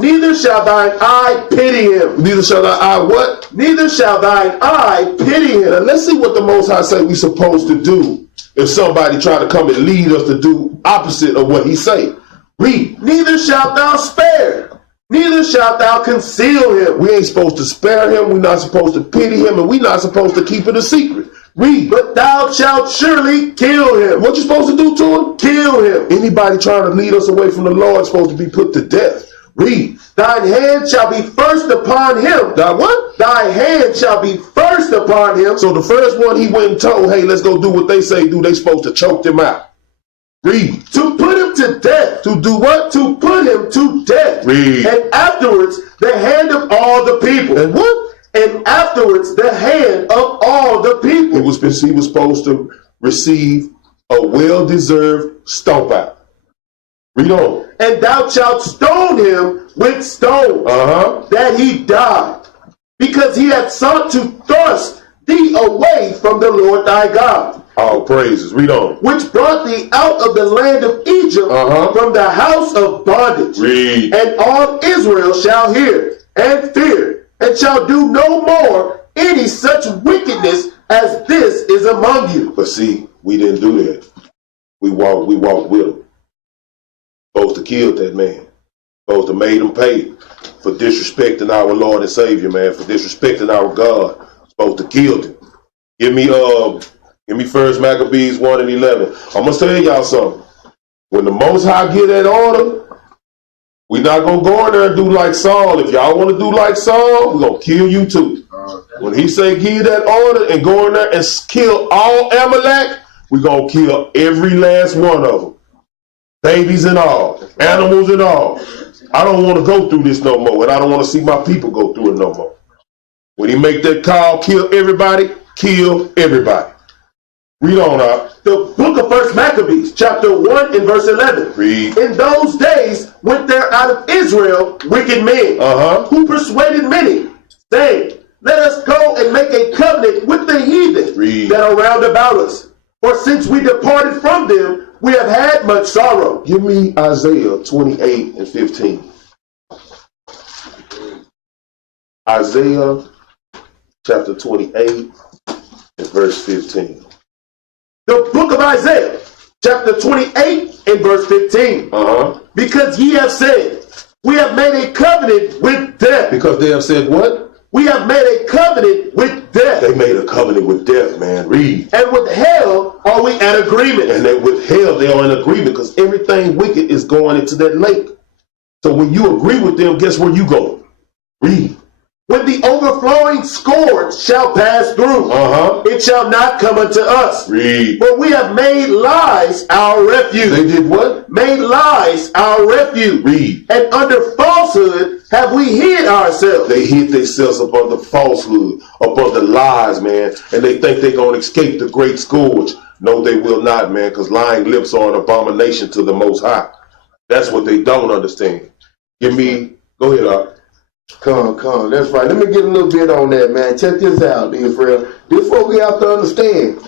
Neither shall thine eye pity him. Neither shall thine eye what? Neither shall thine eye pity him. Now let's see what the Most High say we supposed to do if somebody try to come and lead us to do opposite of what he say. Read. Neither shalt thou spare, neither shalt thou conceal him. We ain't supposed to spare him. We're not supposed to pity him, and we're not supposed to keep it a secret. Read. But thou shalt surely kill him. What you supposed to do to him? Kill him. Anybody trying to lead us away from the Lord is supposed to be put to death. Read. Thine hand shall be first upon him. Thy what? Thy hand shall be first upon him. So the first one he went and told, hey, let's go do what they say do. They supposed to choke them out. Read. To put him to death. To do what? To put him to death. Read. And afterwards the hand of all the people. And what? And afterwards the hand of all the people. He was supposed to receive a well-deserved stomp out. Read on. And thou shalt stone him with stones, that he die, because he hath sought to thrust thee away from the Lord thy God. All praises. Read on. Which brought thee out of the land of Egypt from the house of bondage. Read. And all Israel shall hear and fear, and shall do no more any such wickedness as this is among you. But see, we didn't do that. We walked with him. Supposed to kill that man. Supposed to made him pay for disrespecting our Lord and Savior, man, for disrespecting our God. Supposed to kill him. Give me first Maccabees 1 and 11. I'm gonna tell y'all something. When the Most High get that order, we not gonna go in there and do like Saul. If y'all want to do like Saul, we're gonna kill you too. When he say give that order and go in there and kill all Amalek, we're gonna kill every last one of them. Babies and all, animals and all. I don't want to go through this no more, and I don't want to see my people go through it no more. When he make that call, kill everybody, kill everybody. Read on out. The book of First Maccabees, chapter 1 and verse 11. Read. In those days went there out of Israel wicked men, who persuaded many, saying, let us go and make a covenant with the heathen that are round about us. For since we departed from them, we have had much sorrow. Give me Isaiah 28 and 15. Isaiah chapter 28 and verse 15. The book of Isaiah, chapter 28 and verse 15. Because ye have said, we have made a covenant with death. Because they have said what? We have made a covenant with death. They made a covenant with death, man. Read. And with hell are we at agreement. And with hell they are in agreement because everything wicked is going into that lake. So when you agree with them, guess where you go? Read. When the overflowing scourge shall pass through, it shall not come unto us. Read. For we have made lies our refuge. They did what? Made lies our refuge. Read. And under falsehood have we hid ourselves? They hid themselves up under falsehood, up under lies, man, and they think they're going to escape the great scourge. No, they will not, man, because lying lips are an abomination to the Most High. That's what they don't understand. Go ahead, Art. Come. That's right. Let me get a little bit on that, man. Check this out, Israel. This is what we have to understand.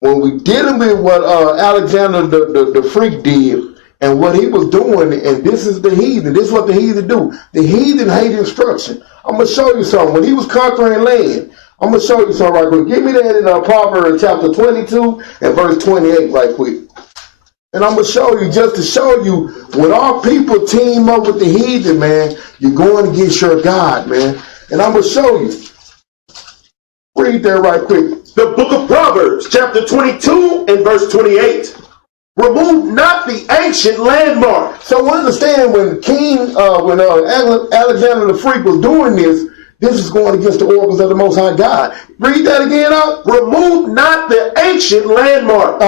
When we dealing with what Alexander the freak did, and what he was doing, and this is the heathen. This is what the heathen do. The heathen hate instruction. I'm going to show you something. When he was conquering land, I'm going to show you something right quick. Give me that in Proverbs chapter 22 and verse 28 right quick. And I'm going to show you, just to show you, when our people team up with the heathen, man, you're going against your God, man. And I'm going to show you. Read that right quick. The book of Proverbs, chapter 22 and verse 28. Remove not the ancient landmark. So understand when Alexander the Freak was doing this is going against the oracles of the Most High God. Read that again up. Remove not the ancient landmark.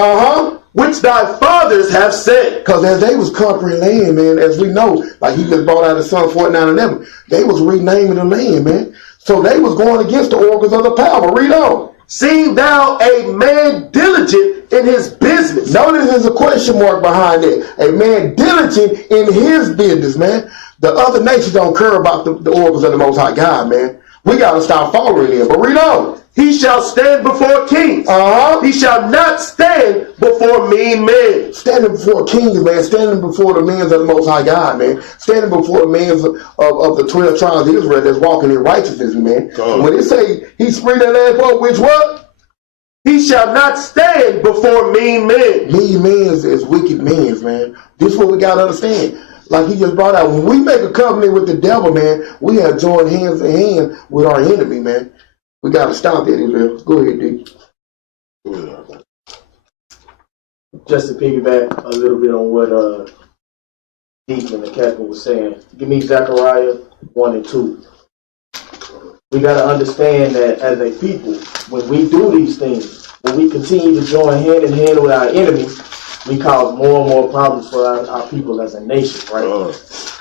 Which thy fathers have said. Because as they was conquering land, man, as we know, like he just brought out his son 49:11, they was renaming the land, man. So they was going against the oracles of the power. Read on. Seeing thou a man diligent in his business. Notice there's a question mark behind it. A man diligent in his business, man. The other nations don't care about the oracles of the Most High God, man. We got to stop following him. But read on. He shall stand before kings. He shall not stand before mean men. Standing before kings, man. Standing before the men of the Most High God, man. Standing before the men of the 12 tribes of Israel that's walking in righteousness, man. When they say he spread that land for which what? He shall not stand before mean men. Mean men is wicked men, man. This is what we got to understand. Like he just brought out, when we make a covenant with the devil, man, we have joined hands in hand with our enemy, man. We got to stop that, Israel. Go ahead, D. Just to piggyback a little bit on what Deacon and Captain was saying, give me Zechariah 1 and 2. We got to understand that as a people, when we do these things, when we continue to join hand in hand with our enemy, we cause more and more problems for our people as a nation, right?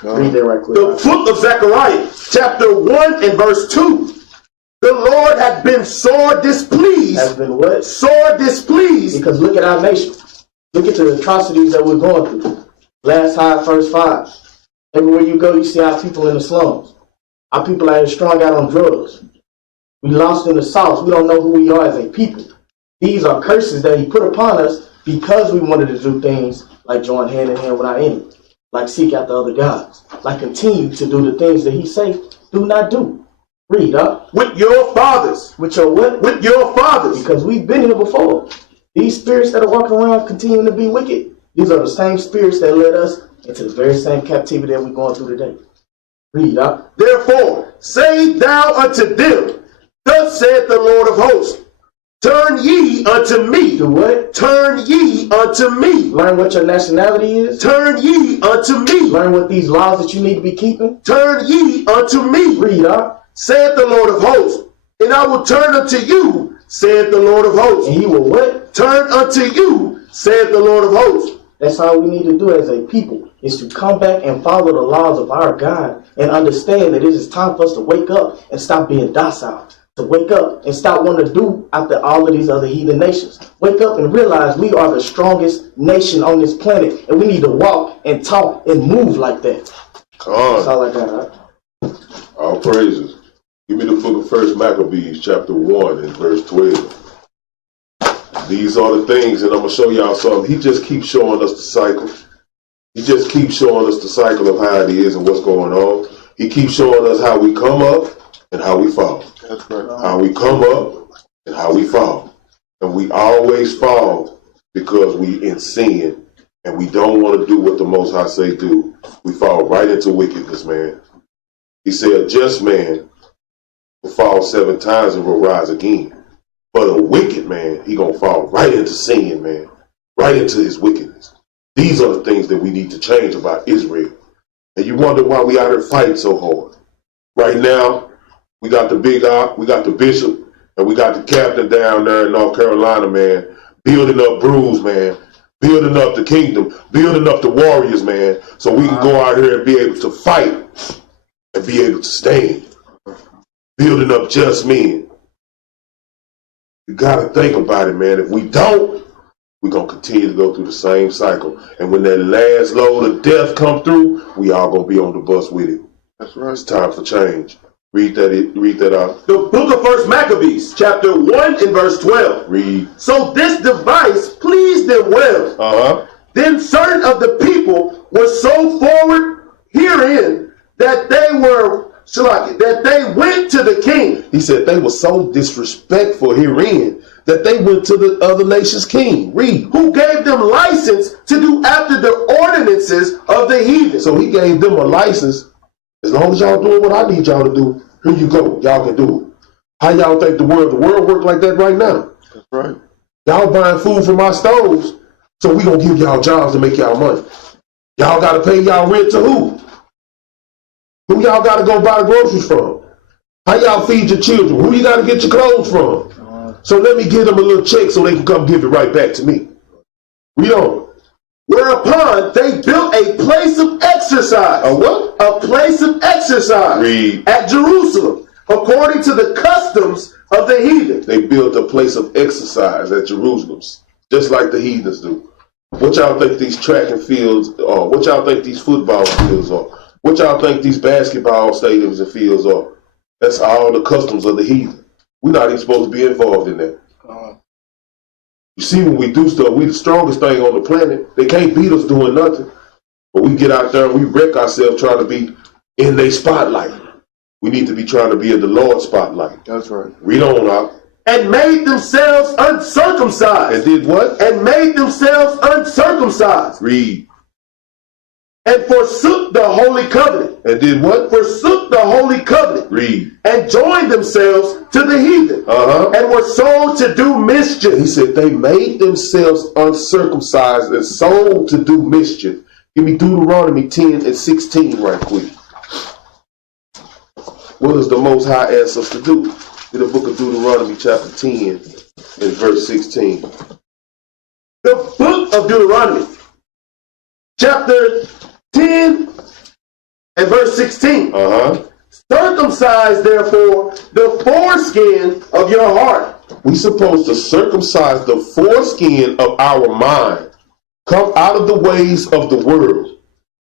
Read that right quick. The book of Zechariah, chapter 1 and verse 2. The Lord hath been sore displeased. Has been what? Sore displeased. Because look at our nation. Look at the atrocities that we're going through. Last high, first five. Everywhere you go, you see our people in the slums. Our people are strung out on drugs. We lost in the sauce. We don't know who we are as a people. These are curses that he put upon us because we wanted to do things like join hand in hand with our enemy, like seek after other gods, like continue to do the things that he say do not do. Read up. With your fathers. With your what? With your fathers. Because we've been here before. These spirits that are walking around continuing to be wicked, these are the same spirits that led us into the very same captivity that we're going through today. Read up. Therefore, say thou unto them, thus saith the Lord of hosts, turn ye unto me. Do what? Turn ye unto me. Learn what your nationality is. Turn ye unto me. Learn what these laws that you need to be keeping. Turn ye unto me. Read up. Saith the Lord of hosts, and I will turn unto you, saith the Lord of hosts. And he will what? Turn unto you, saith the Lord of hosts. That's all we need to do as a people, is to come back and follow the laws of our God and understand that it is time for us to wake up and stop being docile. To wake up and stop wanting to do after all of these other heathen nations. Wake up and realize we are the strongest nation on this planet, and we need to walk and talk and move like that. That's all I got. All praises. Give me the book of First Maccabees, chapter 1 and verse 12. These are the things, and I'm going to show y'all something. He just keeps showing us the cycle. He just keeps showing us the cycle of how it is and what's going on. He keeps showing us how we come up and how we fall. That's right. How we come up and how we fall. And we always fall because we in sin and we don't want to do what the Most High say do. We fall right into wickedness, man. He said a just man will fall 7 times and will rise again. But a wicked man, he gonna fall right into sin, man. Right into his wickedness. These are the things that we need to change about Israel. And you wonder why we out here fighting so hard. Right now, we got the we got the bishop, and we got the captain down there in North Carolina, man, building up brews, man, building up the kingdom, building up the warriors, man, so we can go out here and be able to fight and be able to stand. Building up just men. You got to think about it, man. If we don't, we're going to continue to go through the same cycle. And when that last load of death come through, we all going to be on the bus with it. That's right. It's time for change. Read that out. The book of 1 Maccabees, chapter 1 and verse 12. Read. So this device pleased them well. Then certain of the people were so forward herein that they went to the king. He said they were so disrespectful herein that they went to the other nation's king. Read. Who gave them license to do after the ordinances of the heathen. So he gave them a license. As long as y'all doing what I need y'all to do, here you go. Y'all can do it. How y'all think the world work like that right now? That's right. Y'all buying food from our stoves, so we gonna give y'all jobs to make y'all money. Y'all gotta pay y'all rent to who? Who y'all gotta go buy the groceries from? How y'all feed your children? Who you gotta get your clothes from? So let me give them a little check so they can come give it right back to me. Read on. Whereupon they built a place of exercise. A what? A place of exercise. Read. At Jerusalem, according to the customs of the heathen. They built a place of exercise at Jerusalem, just like the heathens do. What y'all think these track and fields are? What y'all think these football fields are? What y'all think these basketball stadiums and fields are? That's all the customs of the heathen. We're not even supposed to be involved in that. You see, when we do stuff, we the strongest thing on the planet. They can't beat us doing nothing. But we get out there and we wreck ourselves trying to be in their spotlight. We need to be trying to be in the Lord's spotlight. That's right. Read on out. And made themselves uncircumcised. And did what? And made themselves uncircumcised. Read. And forsook the holy covenant. And did what? Forsook the holy covenant. Read. And joined themselves to the heathen. And were sold to do mischief. He said they made themselves uncircumcised and sold to do mischief. Give me Deuteronomy 10 and 16 right quick. What does the Most High ask us to do? In the book of Deuteronomy chapter 10 and verse 16. The book of Deuteronomy chapter 10 and verse 16. Circumcise therefore the foreskin of your heart. We supposed to circumcise the foreskin of our mind. Come out of the ways of the world.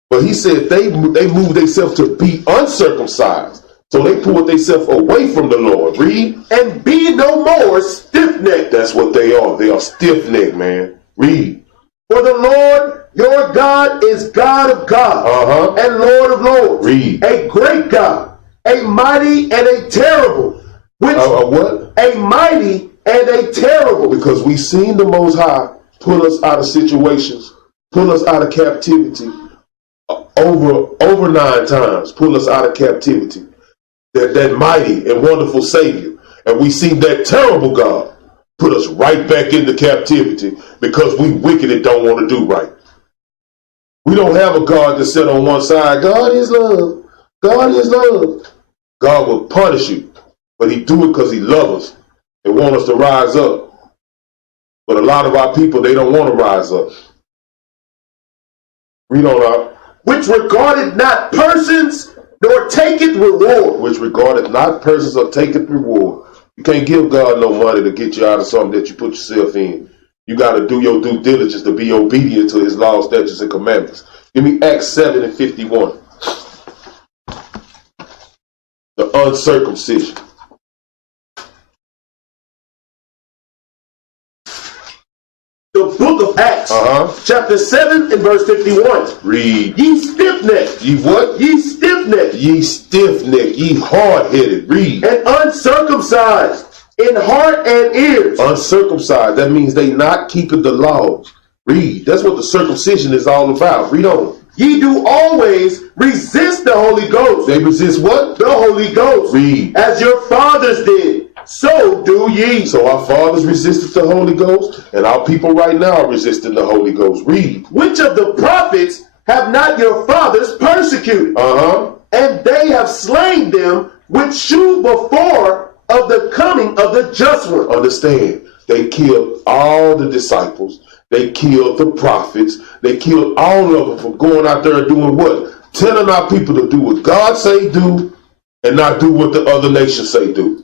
But he said they moved themselves to be uncircumcised. So they pulled themselves away from the Lord. Read. And be no more stiff-necked. That's what they are. They are stiff-necked, man. Read. For the Lord your God is God of gods and Lord of lords. Read. A great God, a mighty and a terrible. Which what? A mighty and a terrible. Because we seen the Most High pull us out of situations, pull us out of captivity over 9 times, pull us out of captivity. That mighty and wonderful Savior. And we seen that terrible God put us right back into captivity because we wicked and don't want to do right. We don't have a God that sit on one side. God is love. God is love. God will punish you, but he do it because he loves us and want us to rise up. But a lot of our people, they don't want to rise up. Read on out. Which regarded not persons, nor taketh reward. Which regardeth not persons or taketh reward. You can't give God no money to get you out of something that you put yourself in. You got to do your due diligence to be obedient to his laws, statutes, and commandments. Give me Acts 7 and 51. The uncircumcision. The book of Acts, chapter 7 and verse 51. Read. Ye stiff-necked. Ye what? Ye stiff-necked. Ye stiff-necked. Ye hard-headed. Read. And uncircumcised in heart and ears. Uncircumcised. That means they not keeping the laws. Read. That's what the circumcision is all about. Read on. Ye do always resist the Holy Ghost. They resist what? The Holy Ghost. Read. As your fathers did, so do ye. So our fathers resisted the Holy Ghost, and our people right now are resisting the Holy Ghost. Read. Which of the prophets have not your fathers persecuted? And they have slain them which shew before of the coming of the just one. Understand, they killed all the disciples. They killed the prophets. They killed all of them from going out there and doing what? telling our people to do what God say do and not do what the other nations say do.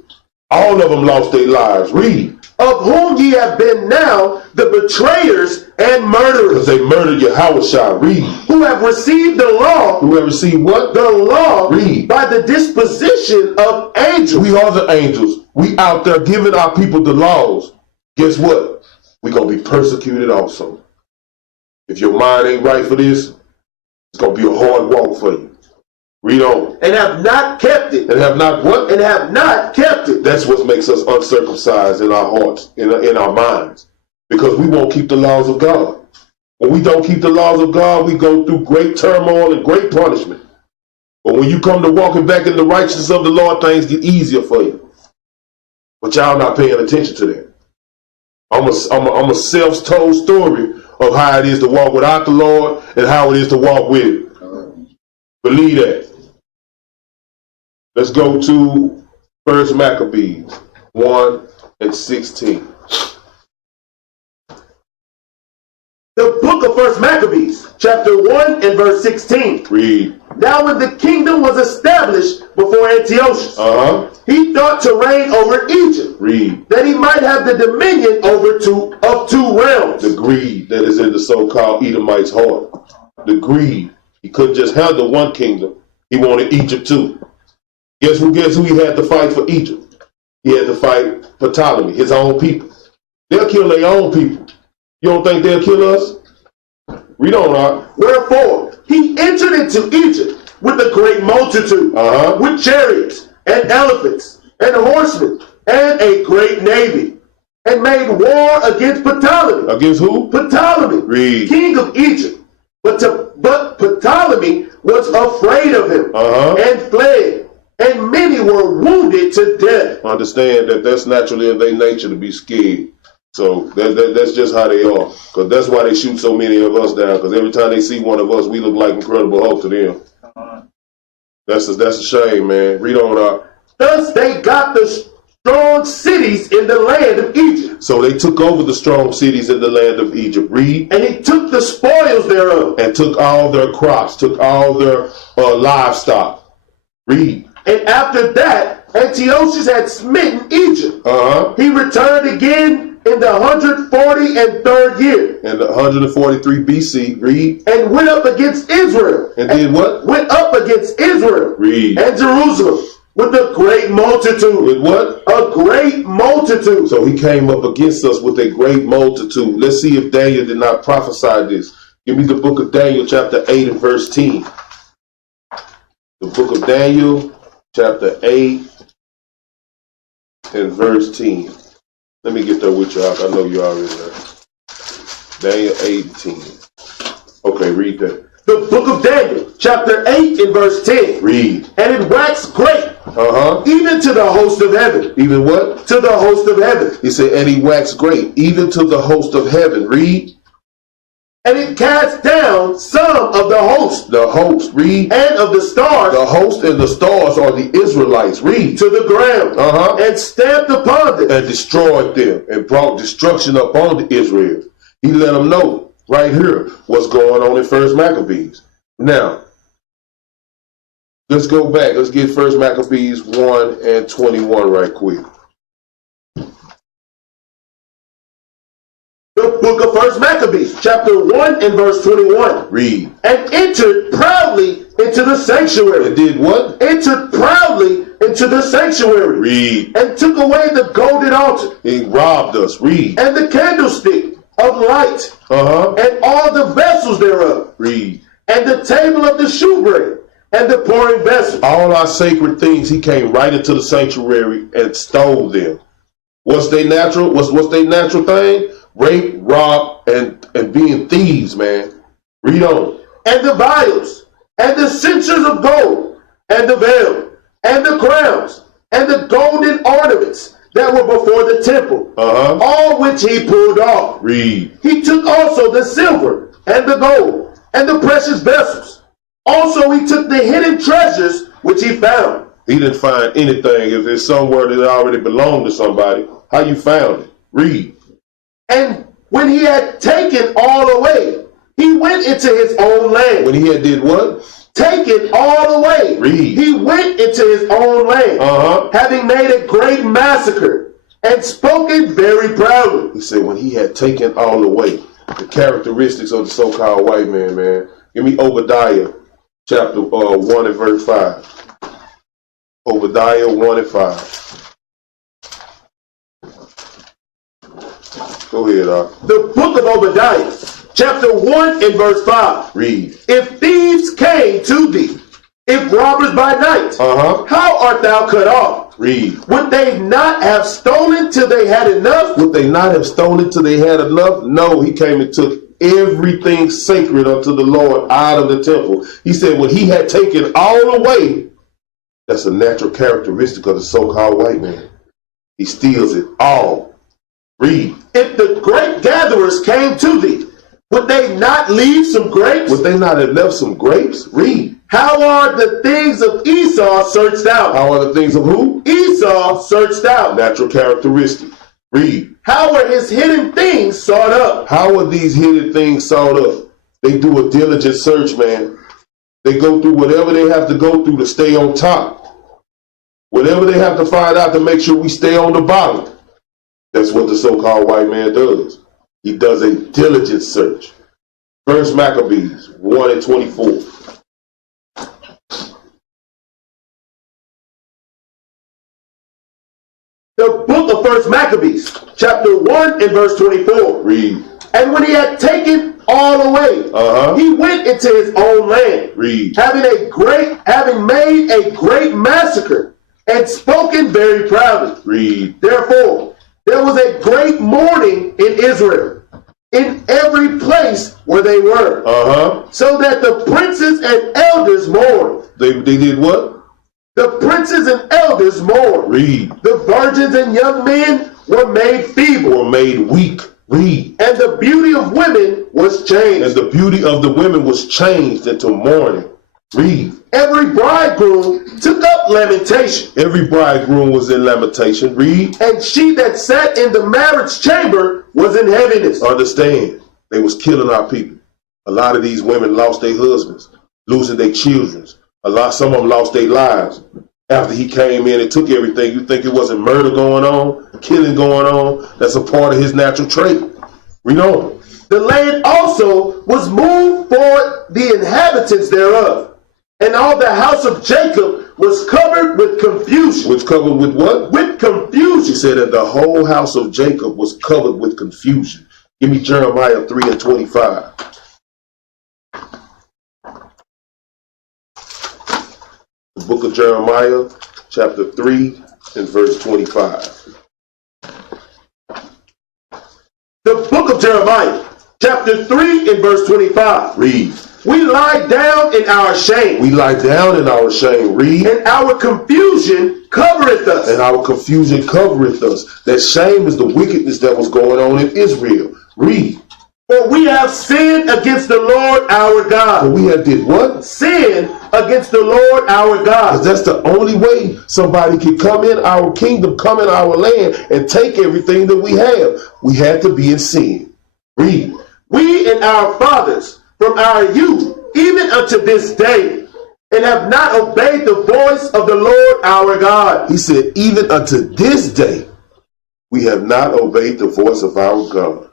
All of them lost their lives. Read. Of whom ye have been now the betrayers and murderers. Because they murdered Yahushua. Read. Who have received the law. Who have received what? The law. Read. By the disposition of angels. We are the angels. We out there giving our people the laws. Guess what? We're going to be persecuted also. If your mind ain't right for this, it's going to be a hard walk for you. Read on. And have not kept it. And have not what? And have not kept it. That's what makes us uncircumcised in our hearts, in our minds. Because we won't keep the laws of God. When we don't keep the laws of God, we go through great turmoil and great punishment. But when you come to walking back in the righteousness of the Lord, things get easier for you. But y'all not paying attention to that. I'm a self-told story of how it is to walk without the Lord and how it is to walk with it. Believe that. Let's go to 1 Maccabees 1:16. The book of 1 Maccabees, chapter 1 and verse 16. Read. Now when the kingdom was established before Antiochus, he thought to reign over Egypt. Read. That he might have the dominion over two realms. The greed that is in the so-called Edomite's heart. The greed. He couldn't just handle one kingdom. He wanted Egypt too. Guess who he had to fight for Egypt? He had to fight Ptolemy, his own people. They'll kill their own people. You don't think they'll kill us? Read on, Art. Wherefore he entered into Egypt with a great multitude, with chariots and elephants and horsemen and a great navy, and made war against Ptolemy. Against who? Ptolemy, Read. king of Egypt. But Ptolemy was afraid of him and fled, and many were wounded to death. Understand that that's naturally in their nature to be scared. So that's just how they are. Because that's why they shoot so many of us down. Because every time they see one of us, we look like Incredible Hulk to them. That's a shame, man. Read on up. Thus they got the strong cities in the land of Egypt. So they took over the strong cities in the land of Egypt. Read. And he took the spoils thereof. And took all their crops, took all their livestock. Read. And after that, Antiochus had smitten Egypt. He returned again in the 143rd year. In the 143 BC, read. And went up against Israel. And did what? Went up against Israel. Read. And Jerusalem with a great multitude. With what? A great multitude. So he came up against us with a great multitude. Let's see if Daniel did not prophesy this. Give me the book of Daniel, chapter 8 and verse 10. The book of Daniel, chapter 8 and verse 10. Let me get there with you. I know you already there. Daniel 18. Okay, read that. The book of Daniel, chapter 8 and verse 10. Read. And it waxed great, even to the host of heaven. Even what? To the host of heaven. He said, and he waxed great, even to the host of heaven. Read. And it cast down some of the host. The host, read. And of the stars. The host and the stars are the Israelites, read. To the ground. And stamped upon them. And destroyed them and brought destruction upon the Israel. He let them know right here what's going on in 1 Maccabees. Now, let's go back. Let's get 1 Maccabees 1 and 21 right quick. The book of 1 Maccabees, chapter 1 and verse 21. Read. And entered proudly into the sanctuary. And did what? Entered proudly into the sanctuary. Read. And took away the golden altar. He robbed us. Read. And the candlestick of light. And all the vessels thereof. Read. And the table of the shewbread. And the pouring vessels. All our sacred things, he came right into the sanctuary and stole them. What's their natural? What's their natural thing? Rape, rob, and being thieves, man. Read on. And the vials, and the censers of gold, and the veil, and the crowns, and the golden ornaments that were before the temple, all which he pulled off. Read. He took also the silver, and the gold, and the precious vessels. Also he took the hidden treasures which he found. He didn't find anything. If it's somewhere that already belonged to somebody, how you found it? Read. And when he had taken all away, he went into his own land. When he had did what? taken all away, Read. he went into his own land, having made a great massacre and spoken very proudly. He said when he had taken all away, the characteristics of the so-called white man, man. Give me Obadiah chapter 1 and verse 5. Obadiah 1 and 5. Go ahead, The book of Obadiah, chapter 1 and verse 5. Read. If thieves came to thee, if robbers by night, how art thou cut off? Read. Would they not have stolen till they had enough? Would they not have stolen till they had enough? No, he came and took everything sacred unto the Lord out of the temple. He said when he had taken all away, that's a natural characteristic of the so-called white man. He steals it all. Read. If the great gatherers came to thee, would they not leave some grapes? Would they not have left some grapes? Read. How are the things of Esau searched out? How are the things of who? Esau searched out. Natural characteristic. Read. How are his hidden things sought up? How are these hidden things sought up? They do a diligent search, man. They go through whatever they have to go through to stay on top. Whatever they have to find out to make sure we stay on the bottom. That's what the so-called white man does. He does a diligent search. First Maccabees 1 and 24. The book of First Maccabees, chapter 1 and verse 24. Read. And when he had taken all away, he went into his own land, Read. having made a great massacre and spoken very proudly. Read. Therefore, there was a great mourning in Israel, in every place where they were, so that the princes and elders mourned. They did what? The princes and elders mourned. Read. The virgins and young men were made feeble. Or made weak. Read. And the beauty of women was changed. And the beauty of the women was changed into mourning. Read. Every bridegroom took up lamentation. Every bridegroom was in lamentation. Read. And she that sat in the marriage chamber was in heaviness. Understand, they was killing our people. A lot of these women lost their husbands, losing their children. Some of them lost their lives. After he came in and took everything, you think it wasn't murder going on, killing going on? That's a part of his natural trait. Read on. The land also was moved for the inhabitants thereof, and all the house of Jacob was covered with confusion. Was covered with what? With confusion. He said that the whole house of Jacob was covered with confusion. Give me Jeremiah 3 and 25. The book of Jeremiah, chapter 3 and verse 25. The book of Jeremiah, chapter 3 and verse 25. Read. We lie down in our shame. We lie down in our shame. Read. And our confusion covereth us. And our confusion covereth us. That shame is the wickedness that was going on in Israel. Read. For we have sinned against the Lord our God. For we have did what? Sin against the Lord our God. Because that's the only way somebody can come in our kingdom, come in our land, and take everything that we have. We had to be in sin. Read. We and our fathers from our youth, even unto this day, and have not obeyed the voice of the Lord our God. He said, even unto this day, we have not obeyed the voice of our God.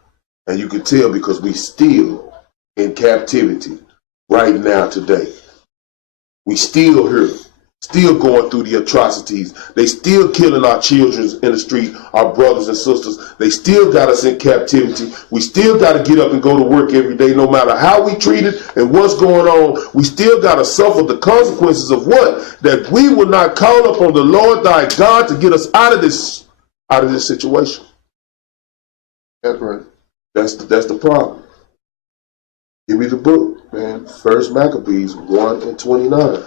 And you can tell because we still in captivity right now today. We still here, still going through the atrocities. They still killing our children in the street, our brothers and sisters. They still got us in captivity. We still got to get up and go to work every day, no matter how we treated and what's going on. We still got to suffer the consequences of what? That we will not call upon the Lord thy God to get us out of this situation. That's right. That's the problem. Give me the book, man. First Maccabees 1 and 29.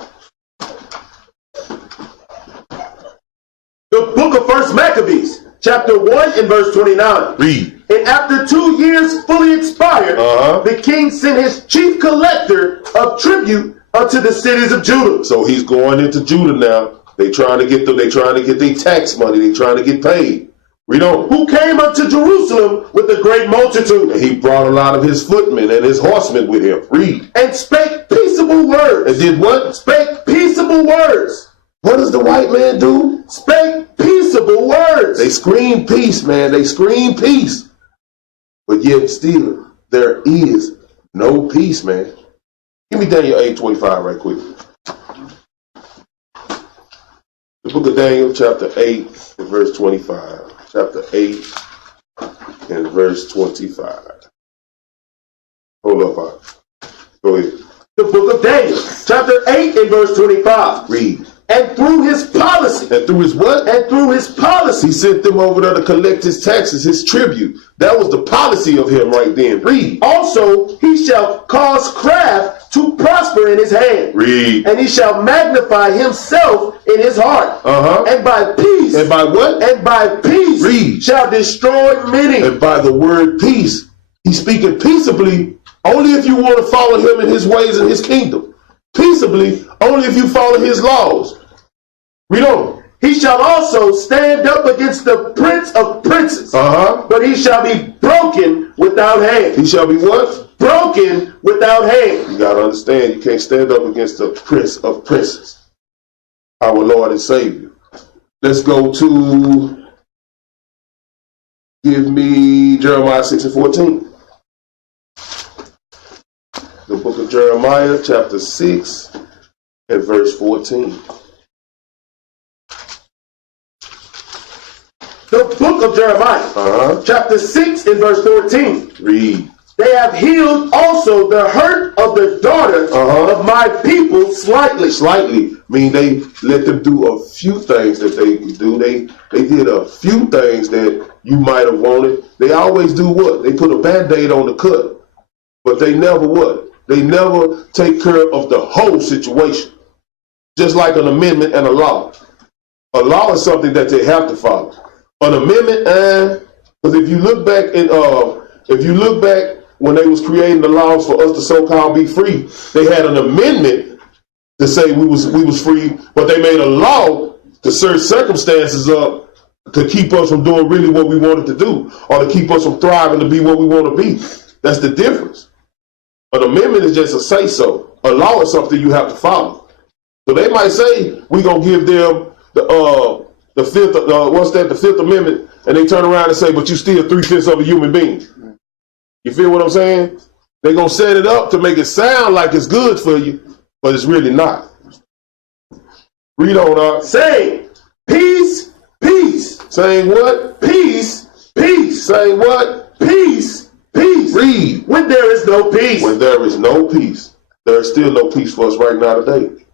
The book of First Maccabees, chapter 1 and verse 29. Read. And after 2 years fully expired, the king sent his chief collector of tribute unto the cities of Judah. So he's going into Judah now. They trying to get their tax money. They trying to get paid. Read on. Who came unto Jerusalem with a great multitude. And he brought a lot of his footmen and his horsemen with him. Read. And spake peaceable words. And did what? Spake peaceable words. What does the white man do? Spake peaceable words. They scream peace, man. They scream peace. But yet still, there is no peace, man. Give me Daniel 8:25 right quick. The book of Daniel, chapter 8, and verse 25. Chapter 8 and verse 25. Hold up, go ahead. The book of Daniel, chapter 8 and verse 25. Read. And through his policy. And through his what? And through his policy. He sent them over there to collect his taxes, his tribute. That was the policy of him right then. Read. Also, he shall cause craft to prosper in his hand. Read. And he shall magnify himself in his heart. And by peace. And by what? And by peace. Read. Shall destroy many. And by the word peace. He's speaking peaceably only if you want to follow him in his ways and his kingdom. Peaceably only if you follow his laws. Read on. He shall also stand up against the prince of princes. But he shall be broken without hand. He shall be what? Broken without hand. You got to understand, you can't stand up against the prince of princes. Our Lord and Savior. Let's go to, give me Jeremiah 6 and 14. The book of Jeremiah, chapter 6 and verse 14. The book of Jeremiah, chapter 6 and verse 14. Read. They have healed also the hurt of the daughter of my people slightly. Slightly. Mean they let them do a few things that they could do. They did a few things that you might have wanted. They always do what? They put a band-aid on the cut. But they never what? They never take care of the whole situation. Just like an amendment and a law. A law is something that they have to follow. An amendment, because if you look back when they was creating the laws for us to so-called be free, they had an amendment to say we was free, but they made a law to search circumstances up to keep us from doing really what we wanted to do, or to keep us from thriving to be what we want to be. That's the difference. An amendment is just a say-so. A law is something you have to follow. So they might say we're gonna give them the Fifth Amendment, and they turn around and say, but you still 3/5 of a human being. You feel what I'm saying? They're going to set it up to make it sound like it's good for you, but it's really not. Read on, saying, peace, peace. Saying what? Peace, peace. Saying what? Peace, peace. Read. When there is no peace. When there is no peace. There is still no peace for us right now today.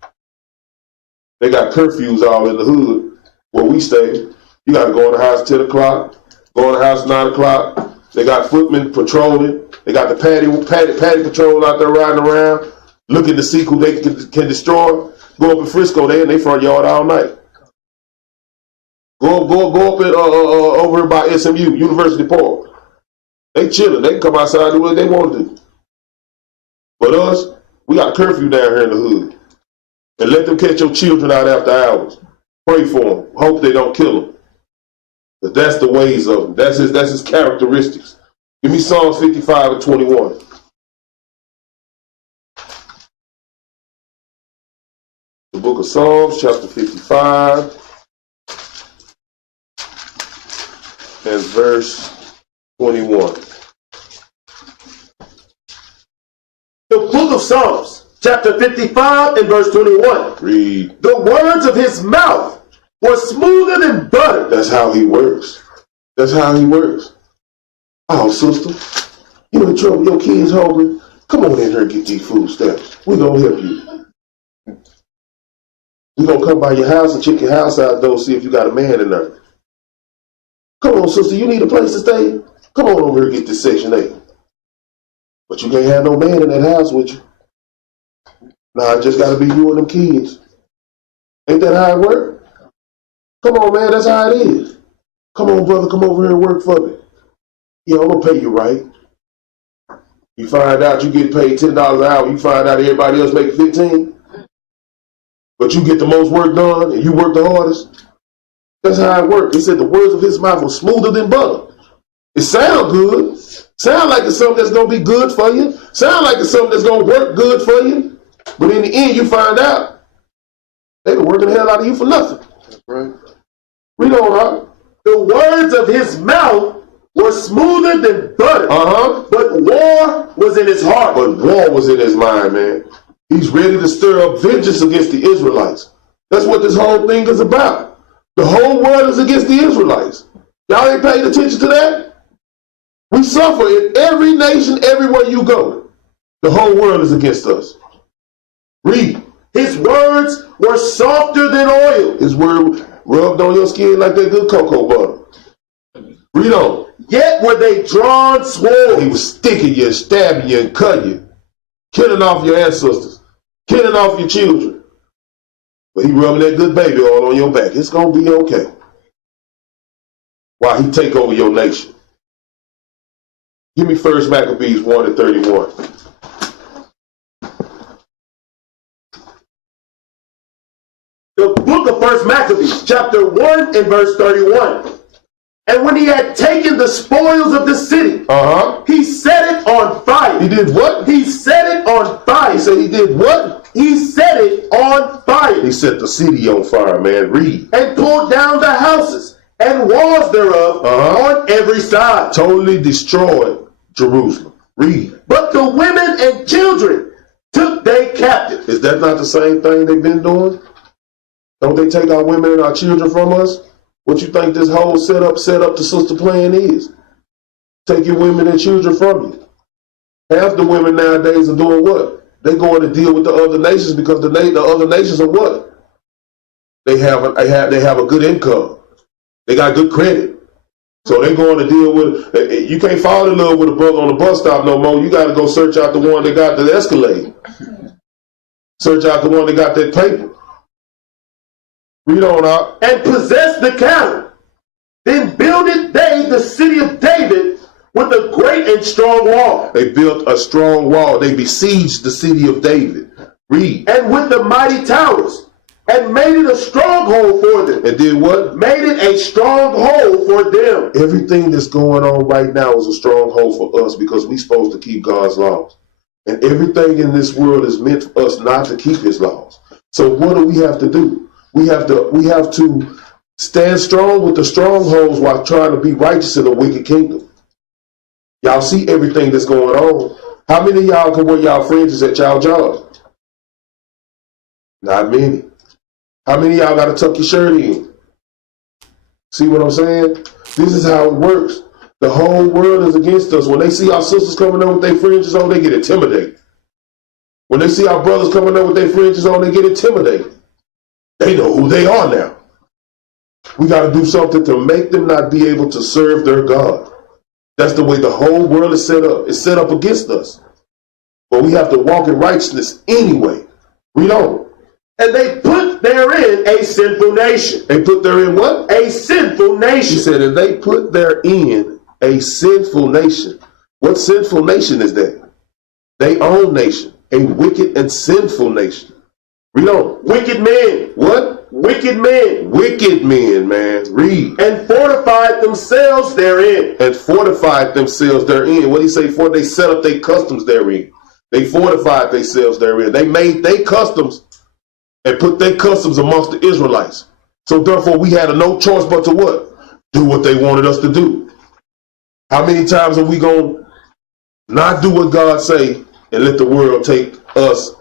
They got curfews all in the hood where we stay. You got to go in the house at 10 o'clock, go in the house at 9 o'clock. They got footmen patrolling. They got the paddy patrol out there riding around, looking to see who they can destroy. Go up in Frisco, they in their front yard all night. Go up in, over here by SMU, University Park. They chilling. They can come outside and do what they want to do. But us, we got curfew down here in the hood. And let them catch your children out after hours. Pray for them. Hope they don't kill them. But that's the ways of him. That's his characteristics. Give me Psalms 55 and 21. The book of Psalms, chapter 55, and verse 21. The book of Psalms, chapter 55 and verse 21. Read. The words of his mouth were smoother than butter. That's how he works. That's how he works. Oh, sister, you in trouble, your kids hungry? Come on in here and get these food stamps. We're going to help you. We're going to come by your house and check your house out, though, see if you got a man in there. Come on, sister, you need a place to stay? Come on over here and get this Section 8. But you can't have no man in that house with you. Nah, it just got to be you and them kids. Ain't that how it works? Come on, man, that's how it is. Come on, brother, come over here and work for me. Yeah, I'm going to pay you right. You find out you get paid $10 an hour, you find out everybody else making 15, but you get the most work done and you work the hardest. That's how it worked. He said the words of his mouth were smoother than butter. It sounds good. Sound like it's something that's going to be good for you. Sound like it's something that's going to work good for you. But in the end, you find out they were working the hell out of you for nothing. That's right. Read on, huh? The words of his mouth were smoother than butter, but war was in his heart. But war was in his mind, man. He's ready to stir up vengeance against the Israelites. That's what this whole thing is about. The whole world is against the Israelites. Y'all ain't paying attention to that? We suffer in every nation, everywhere you go. The whole world is against us. Read. His words were softer than oil. His word rubbed on your skin like that good cocoa butter. Read on. Yet were they drawn swords. He was sticking you, stabbing you, and cutting you, killing off your ancestors, killing off your children. But he rubbing that good baby oil on your back. It's going to be okay. While he take over your nation. Give me 1 Maccabees 1:31. The book of 1 Maccabees, chapter 1 and verse 31. And when he had taken the spoils of the city, he set it on fire. He did what? He set it on fire. He said he did what? He set it on fire. He set the city on fire, man. Read. And pulled down the houses and walls thereof on every side. Totally destroyed Jerusalem. Read. But the women and children took they captive. Is that not the same thing they've been doing? Don't they take our women and our children from us? What you think this whole set up the sister plan is? Take your women and children from you. Half the women nowadays are doing what? They're going to deal with the other nations because the other nations are what? They have a good income. They got good credit. So they're going to deal with, you can't fall in love with a brother on the bus stop no more. You got to go search out the one that got the Escalade. Search out the one that got that paper. Read on out. And possessed the cattle. Then builded they the city of David with a great and strong wall. They built a strong wall. They besieged the city of David. Read. And with the mighty towers. And made it a stronghold for them. And did what? Made it a stronghold for them. Everything that's going on right now is a stronghold for us because we're supposed to keep God's laws. And everything in this world is meant for us not to keep his laws. So what do we have to do? We have to stand strong with the strongholds while trying to be righteous in a wicked kingdom. Y'all see everything that's going on. How many of y'all can wear y'all fringes at y'all job? Not many. How many of y'all got to tuck your shirt in? See what I'm saying? This is how it works. The whole world is against us. When they see our sisters coming up with their fringes on, they get intimidated. When they see our brothers coming up with their fringes on, they get intimidated. They know who they are now. We got to do something to make them not be able to serve their God. That's the way the whole world is set up. It's set up against us. But we have to walk in righteousness anyway. Read on. And they put therein a sinful nation. They put therein what? A sinful nation. He said, and they put therein a sinful nation. What sinful nation is that? Their own nation. A wicked and sinful nation. Read on. Wicked men. What? Wicked men. Wicked men, man. Read. And fortified themselves therein. And fortified themselves therein. What do you say? For they set up their customs therein. They fortified themselves therein. They made their customs and put their customs amongst the Israelites. So therefore we had no choice but to what? Do what they wanted us to do. How many times are we going to not do what God say and let the world take us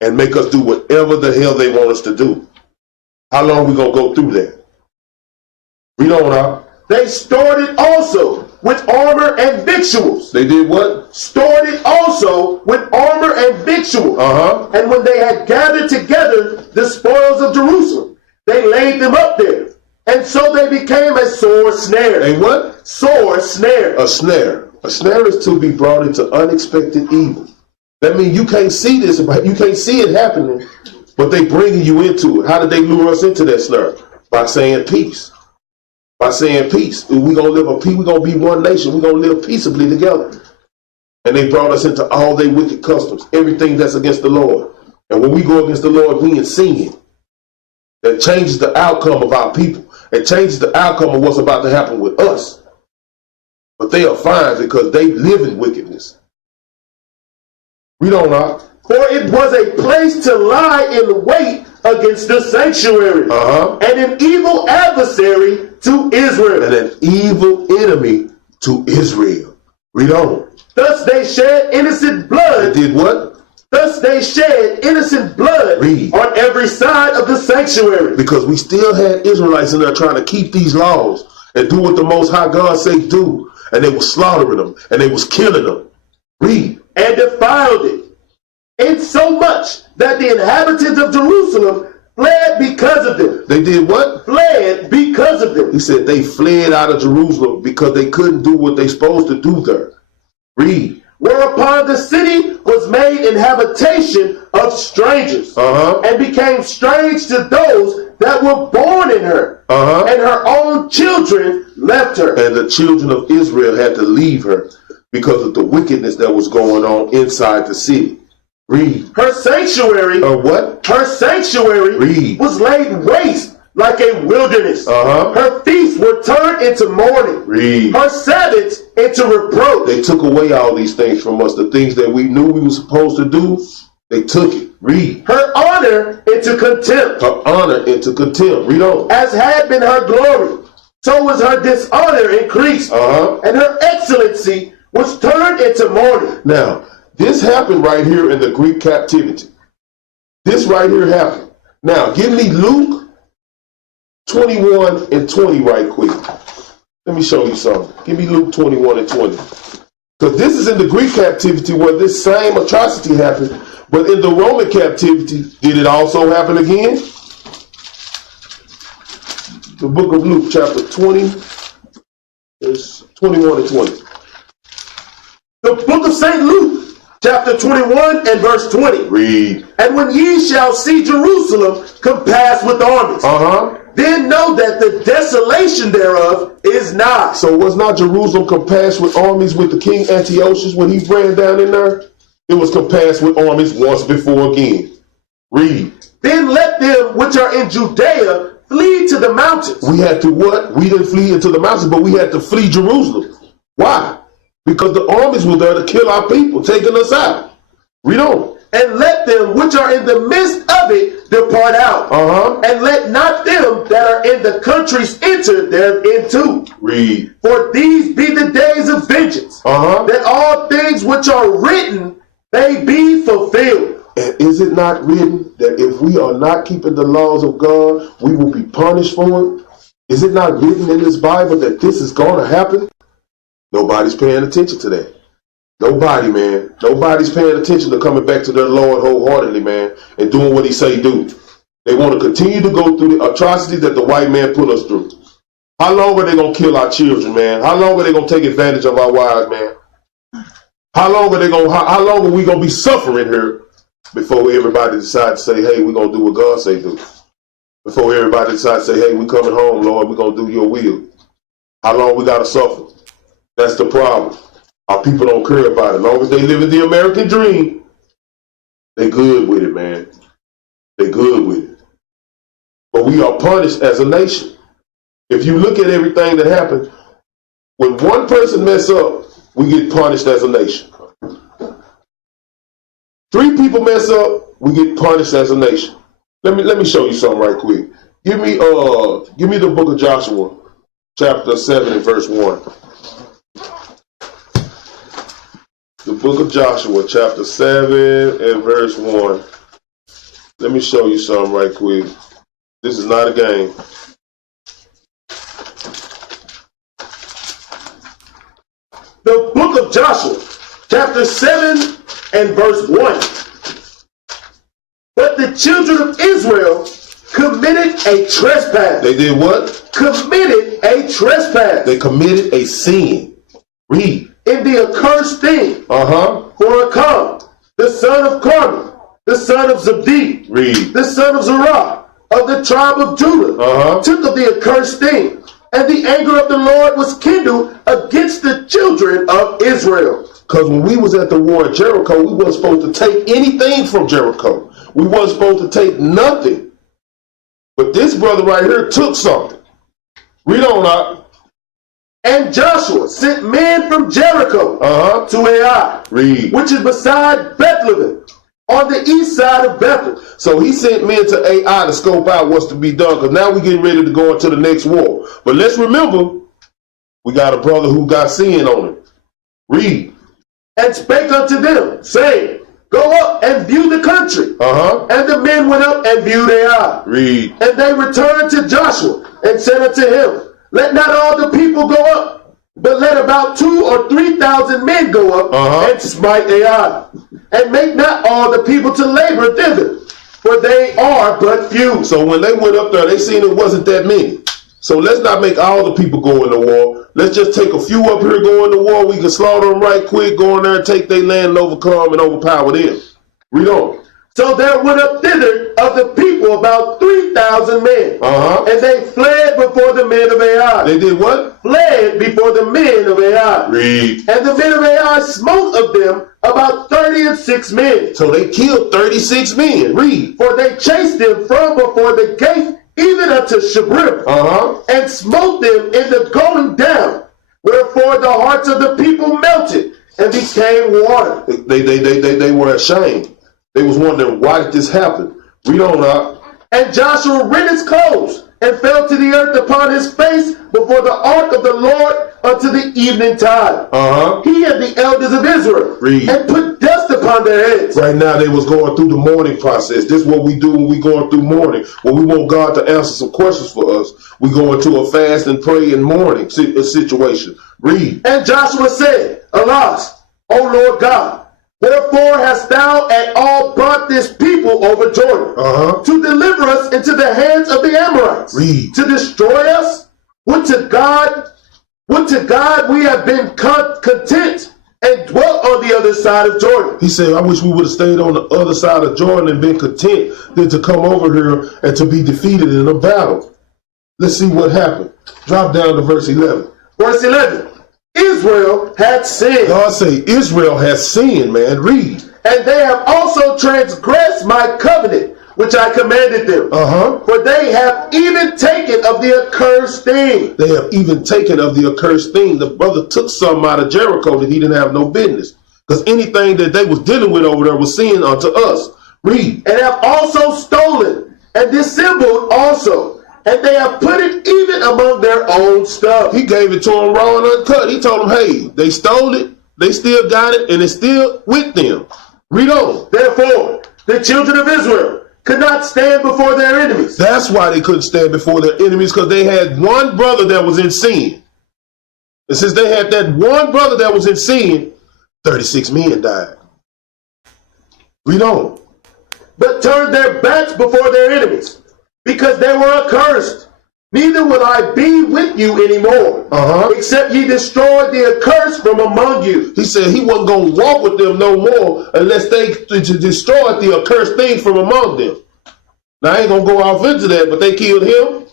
and make us do whatever the hell they want us to do? How long are we going to go through that? Read on out. They stored it also with armor and victuals. They did what? Stored it also with armor and victuals. And when they had gathered together the spoils of Jerusalem, they laid them up there. And so they became a sore snare. A what? Sore snare. A snare. A snare is to be brought into unexpected evil. That means you can't see this, you can't see it happening, but they bringing you into it. How did they lure us into that snare? By saying peace. By saying peace. We're going to live a peace. We're going to be one nation. We're going to live peaceably together. And they brought us into all their wicked customs, everything that's against the Lord. And when we go against the Lord, we in sin. that changes the outcome of our people. It changes the outcome of what's about to happen with us. But they are fine because they live in wickedness. We don't know. For it was a place to lie in wait against the sanctuary, and an evil adversary to Israel. And an evil enemy to Israel. Read on. Thus they shed innocent blood. They did what? Thus they shed innocent blood on every side of the sanctuary. Because we still had Israelites in there trying to keep these laws and do what the Most High God say do. And they were slaughtering them and they was killing them. Read. And defiled it, insomuch that the inhabitants of Jerusalem fled because of them. They did what? Fled because of them. He said they fled out of Jerusalem because they couldn't do what they supposed to do there. Read. Whereupon the city was made an habitation of strangers, and became strange to those that were born in her, and her own children left her. And the children of Israel had to leave her because of the wickedness that was going on inside the city. Read. Her sanctuary, what? Her sanctuary Read. was laid waste like a wilderness. Her feasts were turned into mourning. Read. Her Sabbaths into reproach. They took away all these things from us. The things that we knew we were supposed to do, they took it. Read. Her honor into contempt. Her honor into contempt. Read on. As had been her glory, so was her dishonor increased. And her excellency was turned into mourning. Now, this happened right here in the Greek captivity. This right here happened. Now, give me Luke 21 and 20 right quick. Let me show you something. Give me Luke 21 and 20. Because this is in the Greek captivity where this same atrocity happened. But in the Roman captivity, did it also happen again? The book of Luke, chapter 20, verse 21 and 20. The book of St. Luke, chapter 21 and verse 20. Read. And when ye shall see Jerusalem compassed with armies, then know that the desolation thereof is nigh. So was not Jerusalem compassed with armies with the king Antiochus when he ran down in there? It was compassed with armies once before again. Read. Then let them which are in Judea flee to the mountains. We had to what? We didn't flee into the mountains, but we had to flee Jerusalem. Why? Because the armies were there to kill our people, taking us out. Read on. And let them which are in the midst of it depart out. And let not them that are in the countries enter thereinto. Read. For these be the days of vengeance, that all things which are written may be fulfilled. And is it not written that if we are not keeping the laws of God, we will be punished for it? Is it not written in this Bible that this is going to happen? Nobody's paying attention to that. Nobody, man. Nobody's paying attention to coming back to their Lord wholeheartedly, man, and doing what he say do. They want to continue to go through the atrocities that the white man put us through. How long are they going to kill our children, man? How long are they going to take advantage of our wives, man? How long are we going to be suffering here before everybody decides to say, hey, we're going to do what God say do? Before everybody decides to say, hey, we coming home, Lord, we're going to do your will. How long we got to suffer? That's the problem. Our people don't care about it. As long as they live in the American dream, they good with it, man. They good with it. But we are punished as a nation. If you look at everything that happened, when one person mess up, we get punished as a nation. 3 people mess up, we get punished as a nation. Let me show you something right quick. Give me the book of Joshua, chapter 7 and verse 1. The book of Joshua, chapter 7 and verse 1. Let me show you something right quick. This is not a game. The book of Joshua, chapter 7 and verse 1. But the children of Israel committed a trespass. They did what? Committed a trespass. They committed a sin. Read. In the accursed thing. For Achan, the son of Carmi, the son of Zabdi, Read. the son of Zerah, of the tribe of Judah, took of the accursed thing. And the anger of the Lord was kindled against the children of Israel. Because when we was at the war at Jericho, we wasn't supposed to take anything from Jericho. We wasn't supposed to take nothing. But this brother right here took something. Read on up. And Joshua sent men from Jericho to Ai, Read. which is beside Bethlehem, on the east side of Bethel. So he sent men to Ai to scope out what's to be done, because now we're getting ready to go into the next war. But let's remember, we got a brother who got sin on him. Read. And spake unto them, saying, Go up and view the country. And the men went up and viewed Ai. Read. And they returned to Joshua and said unto him, Let not all the people go up, but let about 2,000 or 3,000 men go up and smite Ai. And make not all the people to labor thither, for they are but few. So when they went up there, they seen it wasn't that many. So let's not make all the people go into war. Let's just take a few up here go into war. We can slaughter them right quick, go in there and take their land and overcome and overpower them. Read on. So there went up thither of the people about 3,000 men. And they fled before the men of Ai. They did what? Fled before the men of Ai. Read. And the men of Ai smote of them about 36 men. So they killed 36 men. Read. For they chased them from before the gate even unto Shebrim, and smote them in the going down. Wherefore the hearts of the people melted and became water. They were ashamed. They was wondering, why did this happen? Read on up. And Joshua rent his clothes and fell to the earth upon his face before the ark of the Lord unto the evening tide. He and the elders of Israel. Read. And put dust upon their heads. Right now they was going through the mourning process. This is what we do when we going through mourning. When we want God to answer some questions for us, we go into a fast and pray and mourning situation. Read. And Joshua said, Alas, O Lord God, wherefore hast thou at all brought this people over Jordan to deliver us into the hands of the Amorites? Read. To destroy us? Would to God we have been content and dwelt on the other side of Jordan. He said, I wish we would have stayed on the other side of Jordan and been content than to come over here and to be defeated in a battle. Let's see what happened. Drop down to verse 11. Verse 11. Israel had sinned. God say Israel has sinned, man. Read. And they have also transgressed my covenant, which I commanded them. For they have even taken of the accursed thing. They have even taken of the accursed thing. The brother took something out of Jericho that he didn't have no business. Because anything that they was dealing with over there was sin unto us. Read. And have also stolen and dissembled also. And they have put it even among their own stuff. He gave it to them raw and uncut. He told them, hey, they stole it, they still got it, and it's still with them. Read on. Therefore, the children of Israel could not stand before their enemies. That's why they couldn't stand before their enemies, because they had one brother that was in sin. And since they had that one brother that was in sin, 36 men died. Read on. But turned their backs before their enemies, because they were accursed. Neither will I be with you anymore, except ye destroy the accursed from among you. He said he wasn't going to walk with them no more unless they destroyed the accursed thing from among them. Now, I ain't going to go off into that, but they killed him.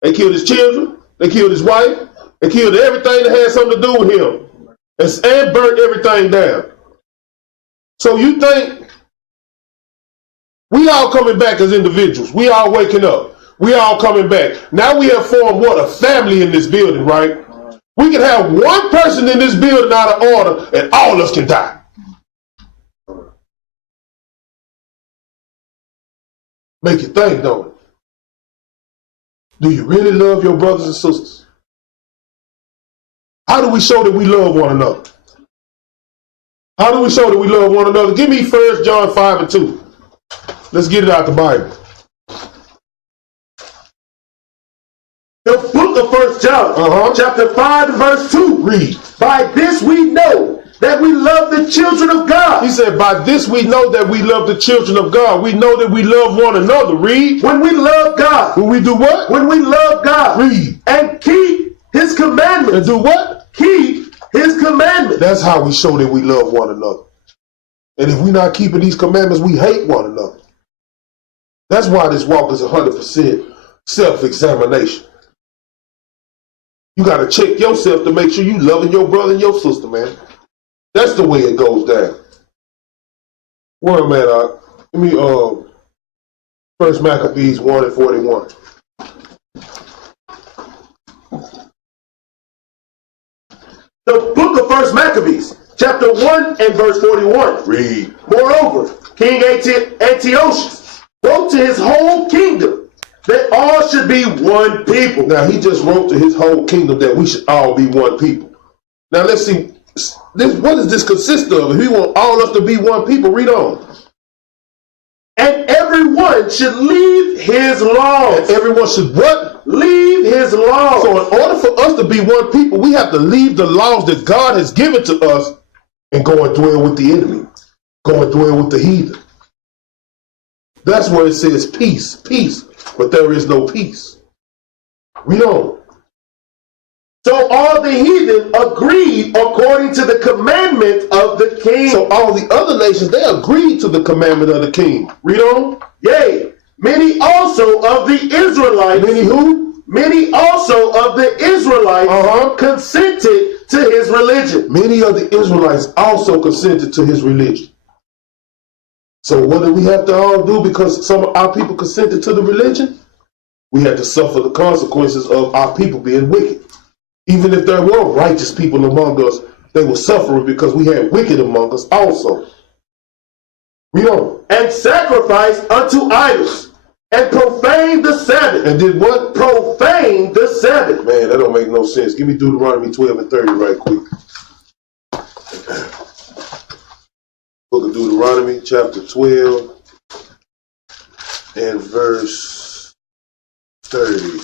They killed his children. They killed his wife. They killed everything that had something to do with him. And burnt everything down. So you think we all coming back as individuals. We all waking up. We all coming back. Now we have formed what? A family in this building, right? We can have one person in this building out of order and all of us can die. Make you think, don't it? Do you really love your brothers and sisters? How do we show that we love one another? How do we show that we love one another? Give me 1 John 5 and 2. Let's get it out the Bible. The book of 1 John, chapter 5 and verse 2. Read. By this we know that we love the children of God. He said, by this we know that we love the children of God. We know that we love one another. Read. When we love God. When we do what? When we love God. Read. And keep his commandments. And do what? Keep his commandments. That's how we show that we love one another. And if we're not keeping these commandments, we hate one another. That's why this walk is 100% self-examination. You got to check yourself to make sure you loving your brother and your sister, man. That's the way it goes down. Where am I at? Give me 1 Maccabees 1 and 41. The book of 1 Maccabees, chapter 1 and verse 41. Read. Moreover, King Antiochus wrote to his whole kingdom that all should be one people. Now, he just wrote to his whole kingdom that we should all be one people. Now, let's see. What does this consist of? If he want all us to be one people, read on. And everyone should leave his laws. And everyone should what? Leave his laws. So in order for us to be one people, we have to leave the laws that God has given to us and go and dwell with the enemy. Go and dwell with the heathen. That's where it says peace, peace. But there is no peace. Read on. So all the heathen agreed according to the commandment of the king. So all the other nations, they agreed to the commandment of the king. Read on. Yea, many also of the Israelites. Many who? Many also of the Israelites consented to his religion. Many of the Israelites also consented to his religion. So what do we have to all do because some of our people consented to the religion? We had to suffer the consequences of our people being wicked. Even if there were righteous people among us, they were suffering because we had wicked among us also. Read on. And sacrificed unto idols, and profaned the Sabbath. And did what? Profaned the Sabbath. Man, that don't make no sense. Give me Deuteronomy 12 and 30 right quick. Book of Deuteronomy, chapter 12 and verse 30.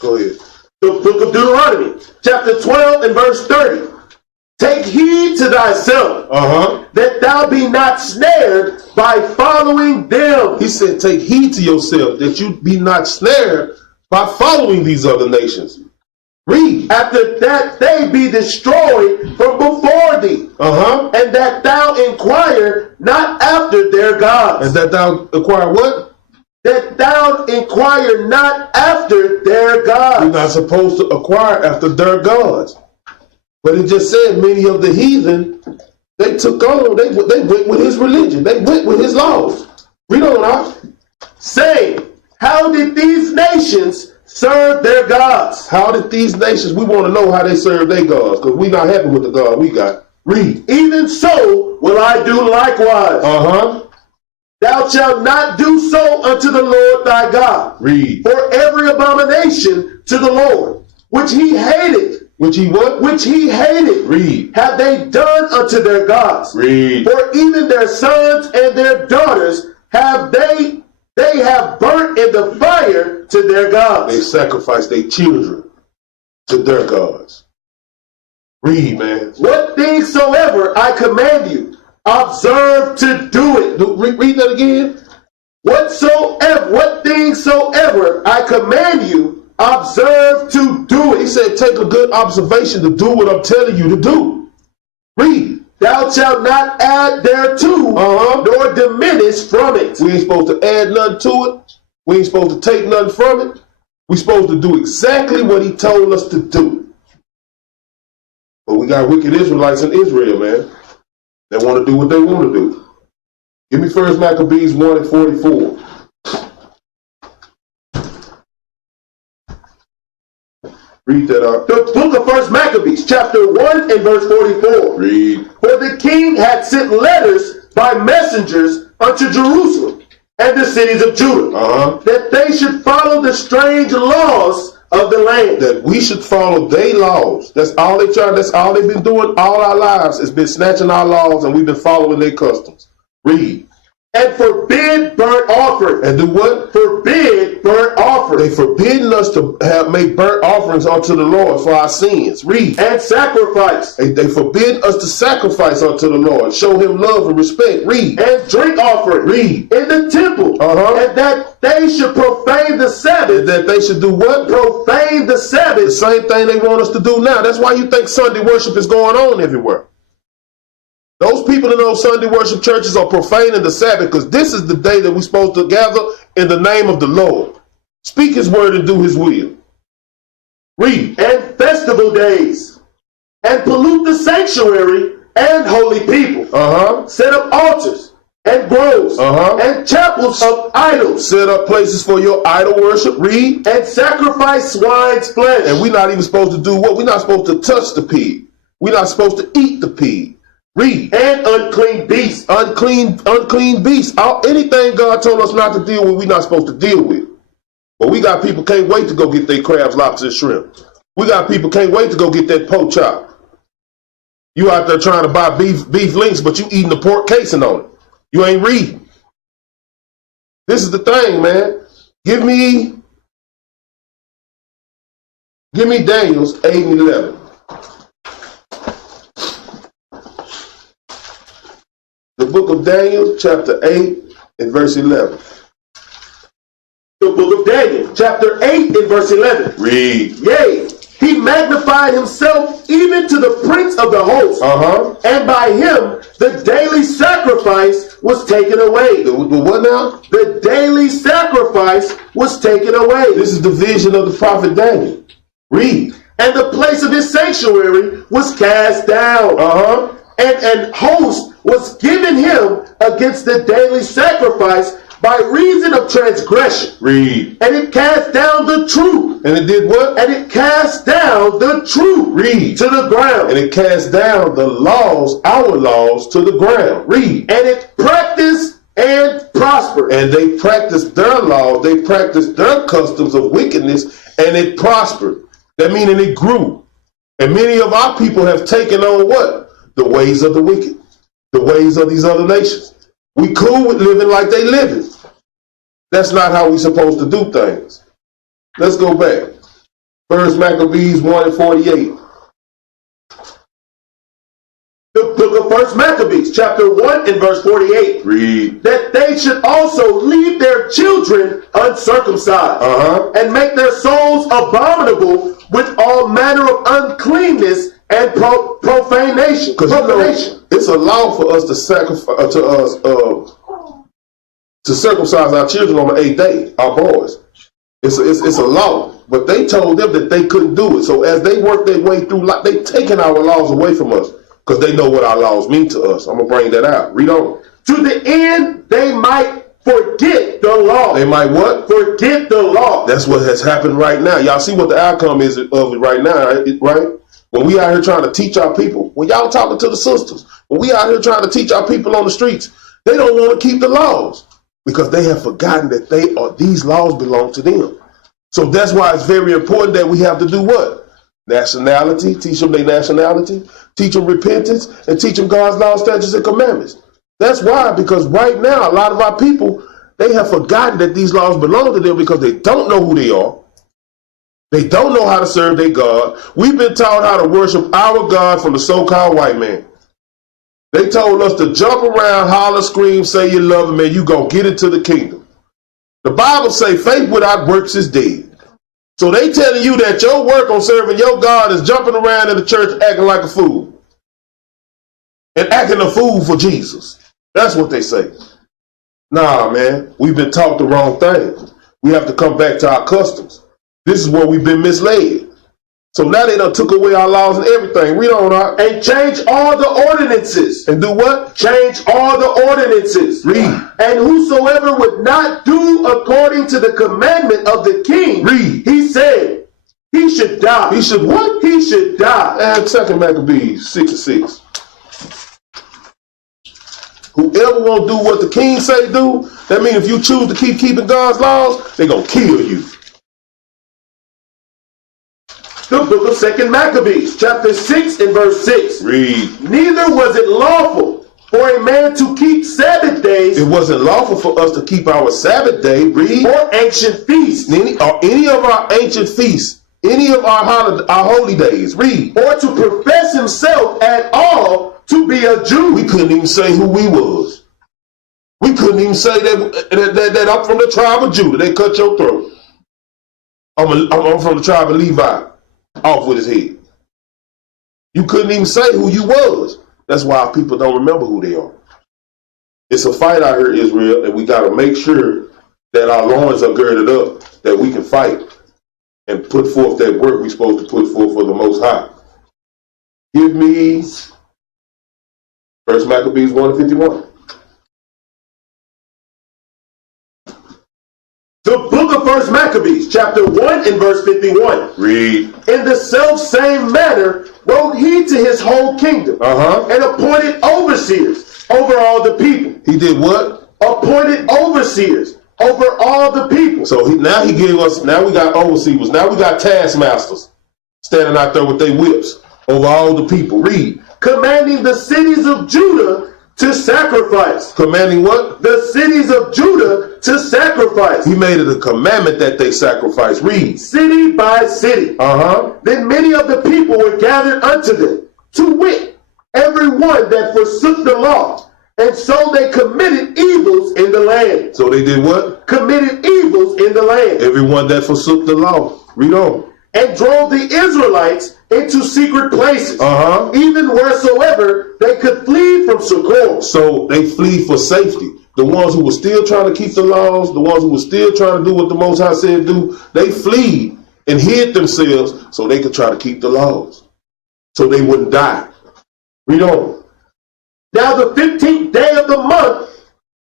Go ahead. The book of Deuteronomy, chapter 12 and verse 30. Take heed to thyself, that thou be not snared by following them. He said, take heed to yourself, that you be not snared by following these other nations. Read. After that they be destroyed from before thee, and that thou inquire not after their gods. And that thou inquire what? That thou inquire not after their gods. You're not supposed to acquire after their gods. But it just said many of the heathen, they took on, they went with his religion. They went with his laws. Read on out. Saying, how did these nations serve their gods? How did these nations, we want to know how they serve their gods, because we're not happy with the God we got. Read. Even so will I do likewise. Thou shalt not do so unto the Lord thy God. Read. For every abomination to the Lord, which he hated. Which he what? Which he hated. Read. Have they done unto their gods. Read. For even their sons and their daughters have they have burnt in the fire to their gods. They sacrificed their children to their gods. Read, man. What things soever I command you, observe to do it. Read that again. What things soever I command you, observe to do it. He said, take a good observation to do what I'm telling you to do. Read. Thou shalt not add thereto, nor diminish from it. We ain't supposed to add nothing to it. We ain't supposed to take nothing from it. We're supposed to do exactly what he told us to do. But we got wicked Israelites in Israel, man. They want to do what they want to do. Give me 1 Maccabees 1 and 44. Read that out. The book of 1 Maccabees, chapter 1 and verse 44. Read. For the king had sent letters by messengers unto Jerusalem and the cities of Judah, that they should follow the strange laws of the land. That we should follow their laws. That's all they try. That's all they've been doing all our lives. Has been snatching our laws, and we've been following their customs. Read. And forbid burnt offering. And do what? Forbid burnt offering. They forbidden us to make burnt offerings unto the Lord for our sins. Read. And sacrifice. They forbid us to sacrifice unto the Lord. Show him love and respect. Read. And drink offering. Read. In the temple. And that they should profane the Sabbath. And that they should do what? Profane the Sabbath. The same thing they want us to do now. That's why you think Sunday worship is going on everywhere. Those people in those Sunday worship churches are profaning the Sabbath because this is the day that we're supposed to gather in the name of the Lord. Speak his word and do his will. Read. And festival days. And pollute the sanctuary and holy people. Uh-huh. Set up altars and groves, Uh-huh. and chapels of idols, Set up places for your idol worship. Read. and sacrifice swine's flesh. And we're not even supposed to do what? We're not supposed to touch the pig. We're not supposed to eat the pig. Read. And unclean beasts. Unclean beasts. Anything God told us not to deal with, we're not supposed to deal with. But we got people can't wait to go get their crabs, lobsters, shrimp. We got people can't wait to go get that pork chop. You out there trying to buy beef links, but you eating the pork casing on it. You ain't reading. This is the thing, man. Give me Daniel's 8 and 11. The book of Daniel, chapter 8 and verse 11. The book of Daniel, chapter 8 and verse 11. Read. Yea, he magnified himself even to the prince of the host. Uh-huh. And by him the daily sacrifice was taken away. The what now? The daily sacrifice was taken away. This is the vision of the prophet Daniel. Read. And the place of his sanctuary was cast down. Uh-huh. And an host was given him against the daily sacrifice by reason of transgression. Read. And it cast down the truth. And it did what? And it cast down the truth. Read. To the ground. And it cast down the laws, our laws, to the ground. Read. And it practiced and prospered. And they practiced their laws, they practiced their customs of wickedness, and it prospered. That meaning it grew. And many of our people have taken on what? The ways of the wicked. The ways of these other nations. We cool with living like they living. That's not how we supposed to do things. Let's go back. First Maccabees 1 and 48. The book of First Maccabees, chapter 1 and verse 48. Read. That they should also leave their children uncircumcised, and make their souls abominable with all manner of uncleanness and profanation. Because it's a law for us to sacrifice to circumcise our children on the 8th day, our boys. It's a law, but they told them that they couldn't do it. So as they work their way through life, they taking our laws away from us because they know what our laws mean to us. I'm gonna bring that out. Read on. To the end they might forget the law. They might what? Forget the law. That's what has happened right now. Y'all see what the outcome is of it right now, right? When we out here trying to teach our people, when y'all talking to the sisters, when we out here trying to teach our people on the streets, they don't want to keep the laws because they have forgotten that these laws belong to them. So that's why it's very important that we have to do what? Nationality, teach them their nationality, teach them repentance, and teach them God's laws, statutes, and commandments. That's why, because right now, a lot of our people, they have forgotten that these laws belong to them because they don't know who they are. They don't know how to serve their God. We've been taught how to worship our God from the so-called white man. They told us to jump around, holler, scream, say you love him, and you gonna get into the kingdom. The Bible say faith without works is dead. So they telling you that your work on serving your God is jumping around in the church acting like a fool. And acting a fool for Jesus. That's what they say. Nah, man, we've been taught the wrong thing. We have to come back to our customs. This is where we've been misled. So now they done took away our laws and everything. Read on, right? And change all the ordinances. And do what? Change all the ordinances. Read. And whosoever would not do according to the commandment of the king, read. He said, he should die. He should what? He should die. And 2 Maccabees 6 and 6. Whoever won't do what the king say do, that means if you choose to keep keeping God's laws, they're going to kill you. The book of 2 Maccabees, chapter 6 and verse 6. Read. Neither was it lawful for a man to keep Sabbath days. It wasn't lawful for us to keep our Sabbath day. Read. Or ancient feasts. Any of our ancient feasts. Any of our holy days. Read. Or to profess himself at all to be a Jew. We couldn't even say who we was. We couldn't even say that I'm from the tribe of Judah. They cut your throat. I'm from the tribe of Levi. Off with his head. You couldn't even say who you was. That's why people don't remember who they are. It's a fight out here, Israel, and we got to make sure that our loins are girded up, that we can fight and put forth that work we're supposed to put forth for the Most High. Give me 1 Maccabees 1:51. of 1 Maccabees, chapter 1 and verse 51. Read. In the self-same manner wrote he to his whole kingdom, and appointed overseers over all the people. He did what? Appointed overseers over all the people. So now he gave us, now we got overseers, now we got taskmasters standing out there with their whips over all the people. Read. Commanding the cities of Judah to sacrifice. Commanding what? The cities of Judah to sacrifice. He made it a commandment that they sacrifice. Read. City by city. Then many of the people were gathered unto them, to wit, every one that forsook the law. And so they committed evils in the land. So they did what? Committed evils in the land. Everyone that forsook the law. Read on. And drove the Israelites into secret places, even wheresoever they could flee from succor. So they flee for safety. The ones who were still trying to keep the laws, the ones who were still trying to do what the Most High said do, they fled and hid themselves so they could try to keep the laws, so they wouldn't die. Read on. Now the 15th day of the month,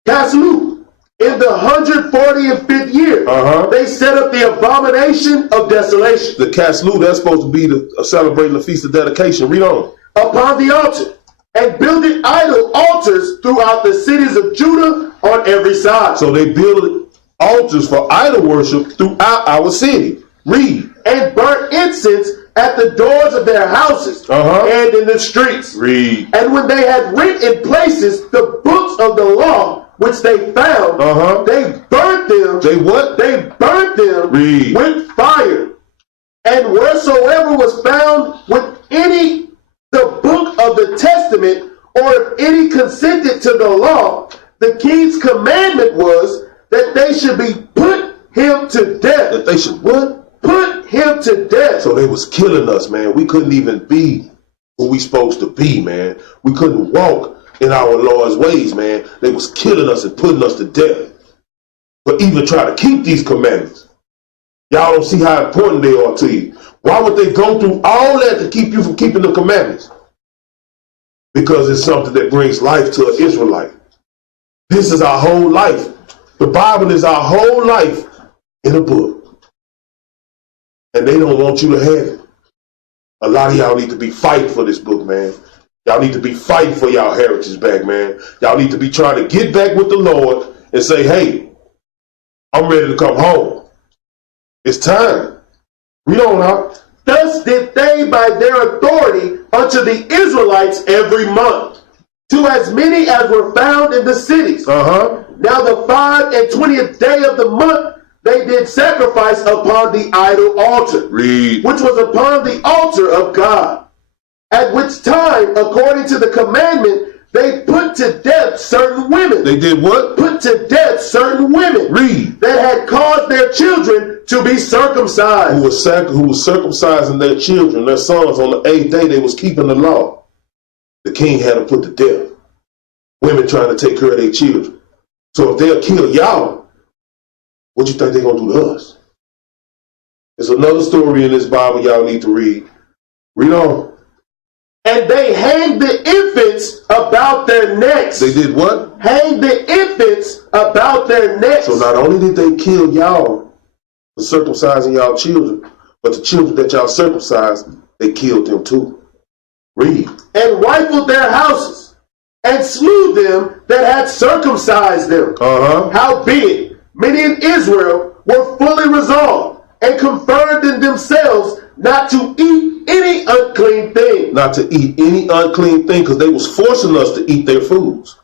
Caslu, in the 145th year, they set up the abomination of desolation. The Caslu, that's supposed to be celebrating the Feast of Dedication. Read on. Upon the altar, and builded idol altars throughout the cities of Judah on every side. So they built altars for idol worship throughout our city. Read. And burnt incense at the doors of their houses and in the streets. Read. And when they had written in places the books of the law which they found, they burnt them. They what? They burnt them with fire. And wheresoever was found with any the book of the testament, or if any consented to the law, the king's commandment was that they should be put him to death. That they should what? Put him to death. So they was killing us, man. We couldn't even be who we supposed to be, man. We couldn't walk in our Lord's ways, man. They was killing us and putting us to death. But even try to keep these commandments. Y'all don't see how important they are to you. Why would they go through all that to keep you from keeping the commandments? Because it's something that brings life to an Israelite. This is our whole life. The Bible is our whole life in a book. And they don't want you to have it. A lot of y'all need to be fighting for this book, man. Y'all need to be fighting for y'all heritage back, man. Y'all need to be trying to get back with the Lord and say, hey, I'm ready to come home. It's time. Read on out. Thus did they by their authority unto the Israelites every month, to as many as were found in the cities. Now the 25th day of the month, they did sacrifice upon the idol altar, which was upon the altar of God. At which time, according to the commandment, they put to death certain women. They did what? Put to death certain women. That had caused their children to be circumcised. Who was circumcising their children, their sons, on the 8th day. They was keeping the law. The king had to put to death women trying to take care of their children. So if they'll kill y'all, what you think they're going to do to us? There's another story in this Bible y'all need to read. Read on. And they hanged the infants about their necks. They did what? Hanged the infants about their necks. So not only did they kill y'all for circumcising y'all children, but the children that y'all circumcised, they killed them too. Read. And rifled their houses, and slew them that had circumcised them. Howbeit, many in Israel were fully resolved, and confirmed in themselves not to eat any unclean thing. Not to eat any unclean thing, because they was forcing us to eat their foods.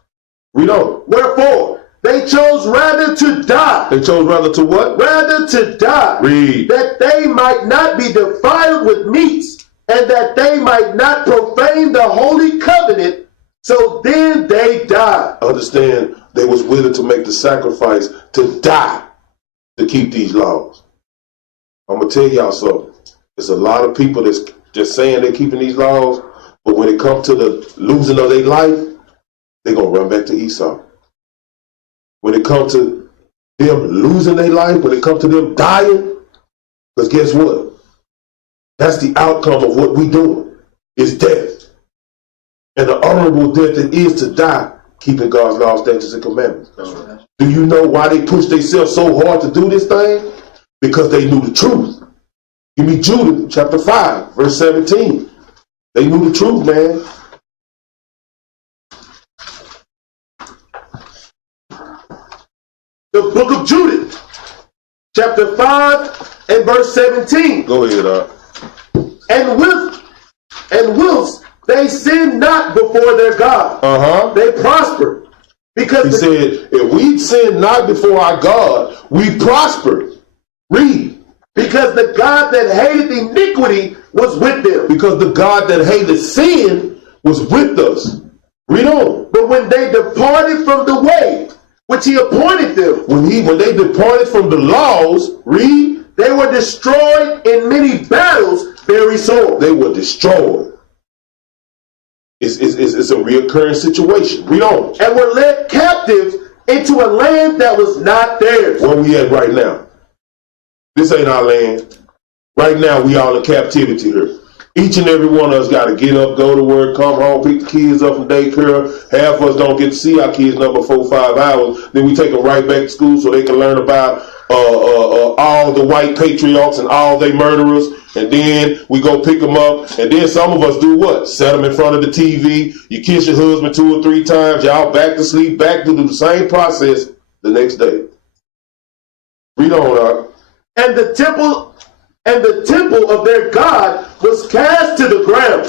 Read on. Wherefore, they chose rather to die. They chose rather to what? Rather to die. Read. That they might not be defiled with meats, and that they might not profane the holy covenant. So then they died. Understand, they was willing to make the sacrifice to die to keep these laws. I'm going to tell y'all something. There's a lot of people that's just saying they're keeping these laws, but when it comes to the losing of their life, they're going to run back to Esau. When it comes to them losing their life, when it comes to them dying, because guess what? That's the outcome of what we doing, is death. And the honorable death it is to die, keeping God's laws, statutes, and commandments. That's right. Do you know why they push themselves so hard to do this thing? because they knew the truth. Give me Judah chapter 5, verse 17. They knew the truth, man. The book of Judah, chapter 5 and verse 17. Go ahead, And whilst they sin not before their God, they prosper. Because he said, if we sin not before our God, we prosper. Read. Because the God that hated iniquity was with them. Because the God that hated sin was with us. Read on. But when they departed from the way which he appointed them, When they departed from the laws, read, they were destroyed in many battles very sore. they were destroyed. It's a reoccurring situation. Read on. And were led captive into a land that was not theirs. Where we at right now? This ain't our land. Right now, we all in captivity here. Each and every one of us got to get up, go to work, come home, pick the kids up from daycare. Half of us don't get to see our kids number 4 or 5 hours. Then we take them right back to school so they can learn about all the white patriots and all they murderers. And then we go pick them up. And then some of us do what? Set them in front of the TV. You kiss your husband 2 or 3 times. Y'all back to sleep, back to do the same process the next day. Read on, Art. And the temple of their God was cast to the ground,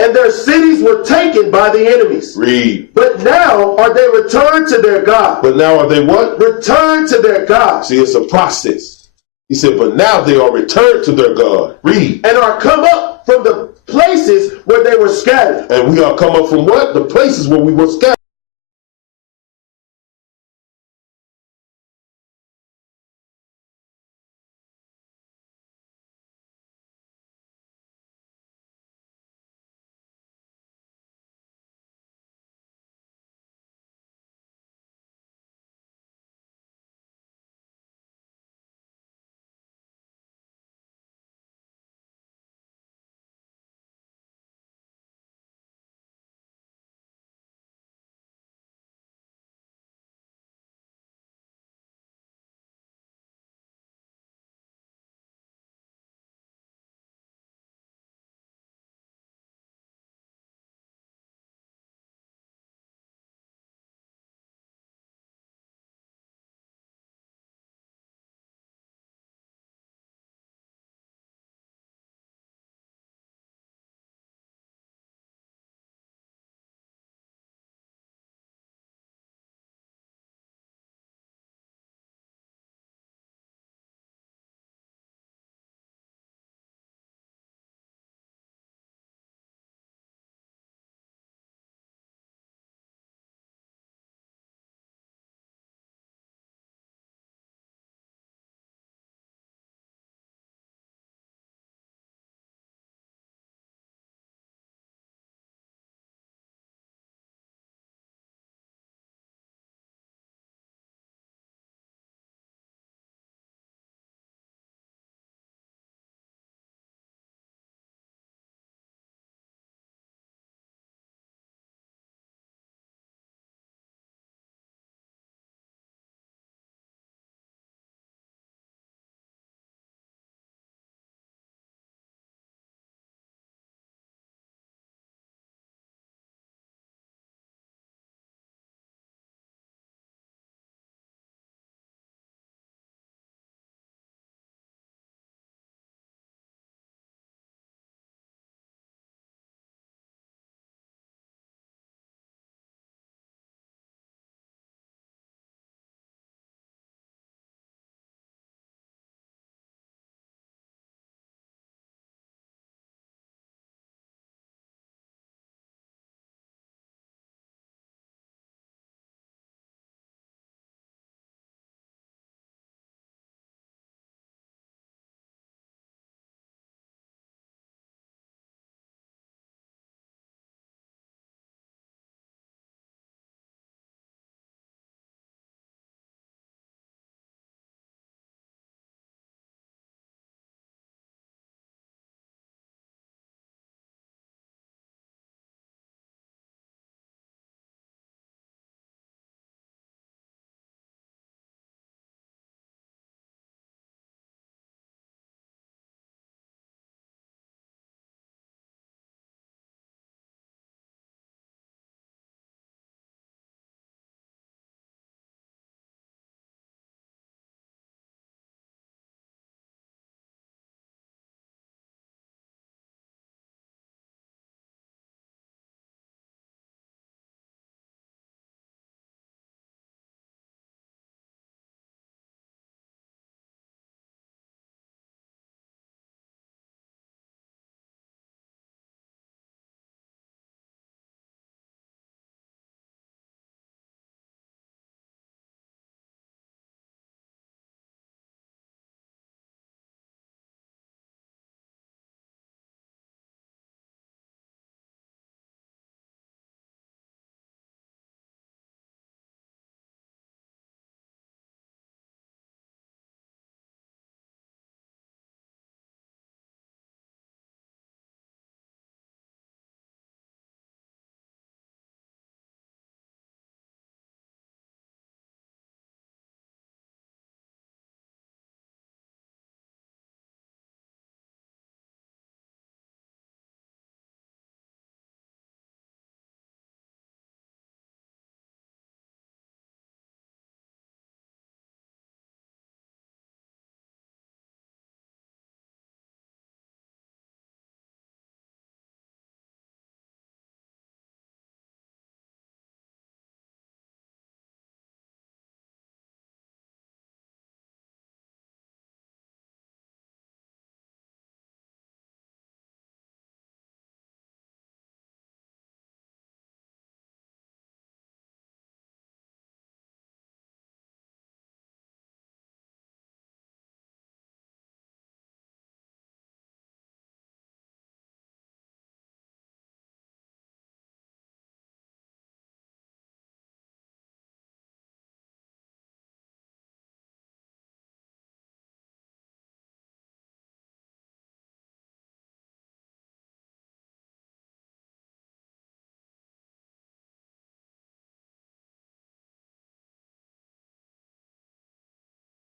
and their cities were taken by the enemies. Read. But now are they returned to their God. But now are they what? Returned to their God. See, it's a process. He said, but now they are returned to their God. Read. And are come up from the places where they were scattered. And we are come up from what? The places where we were scattered.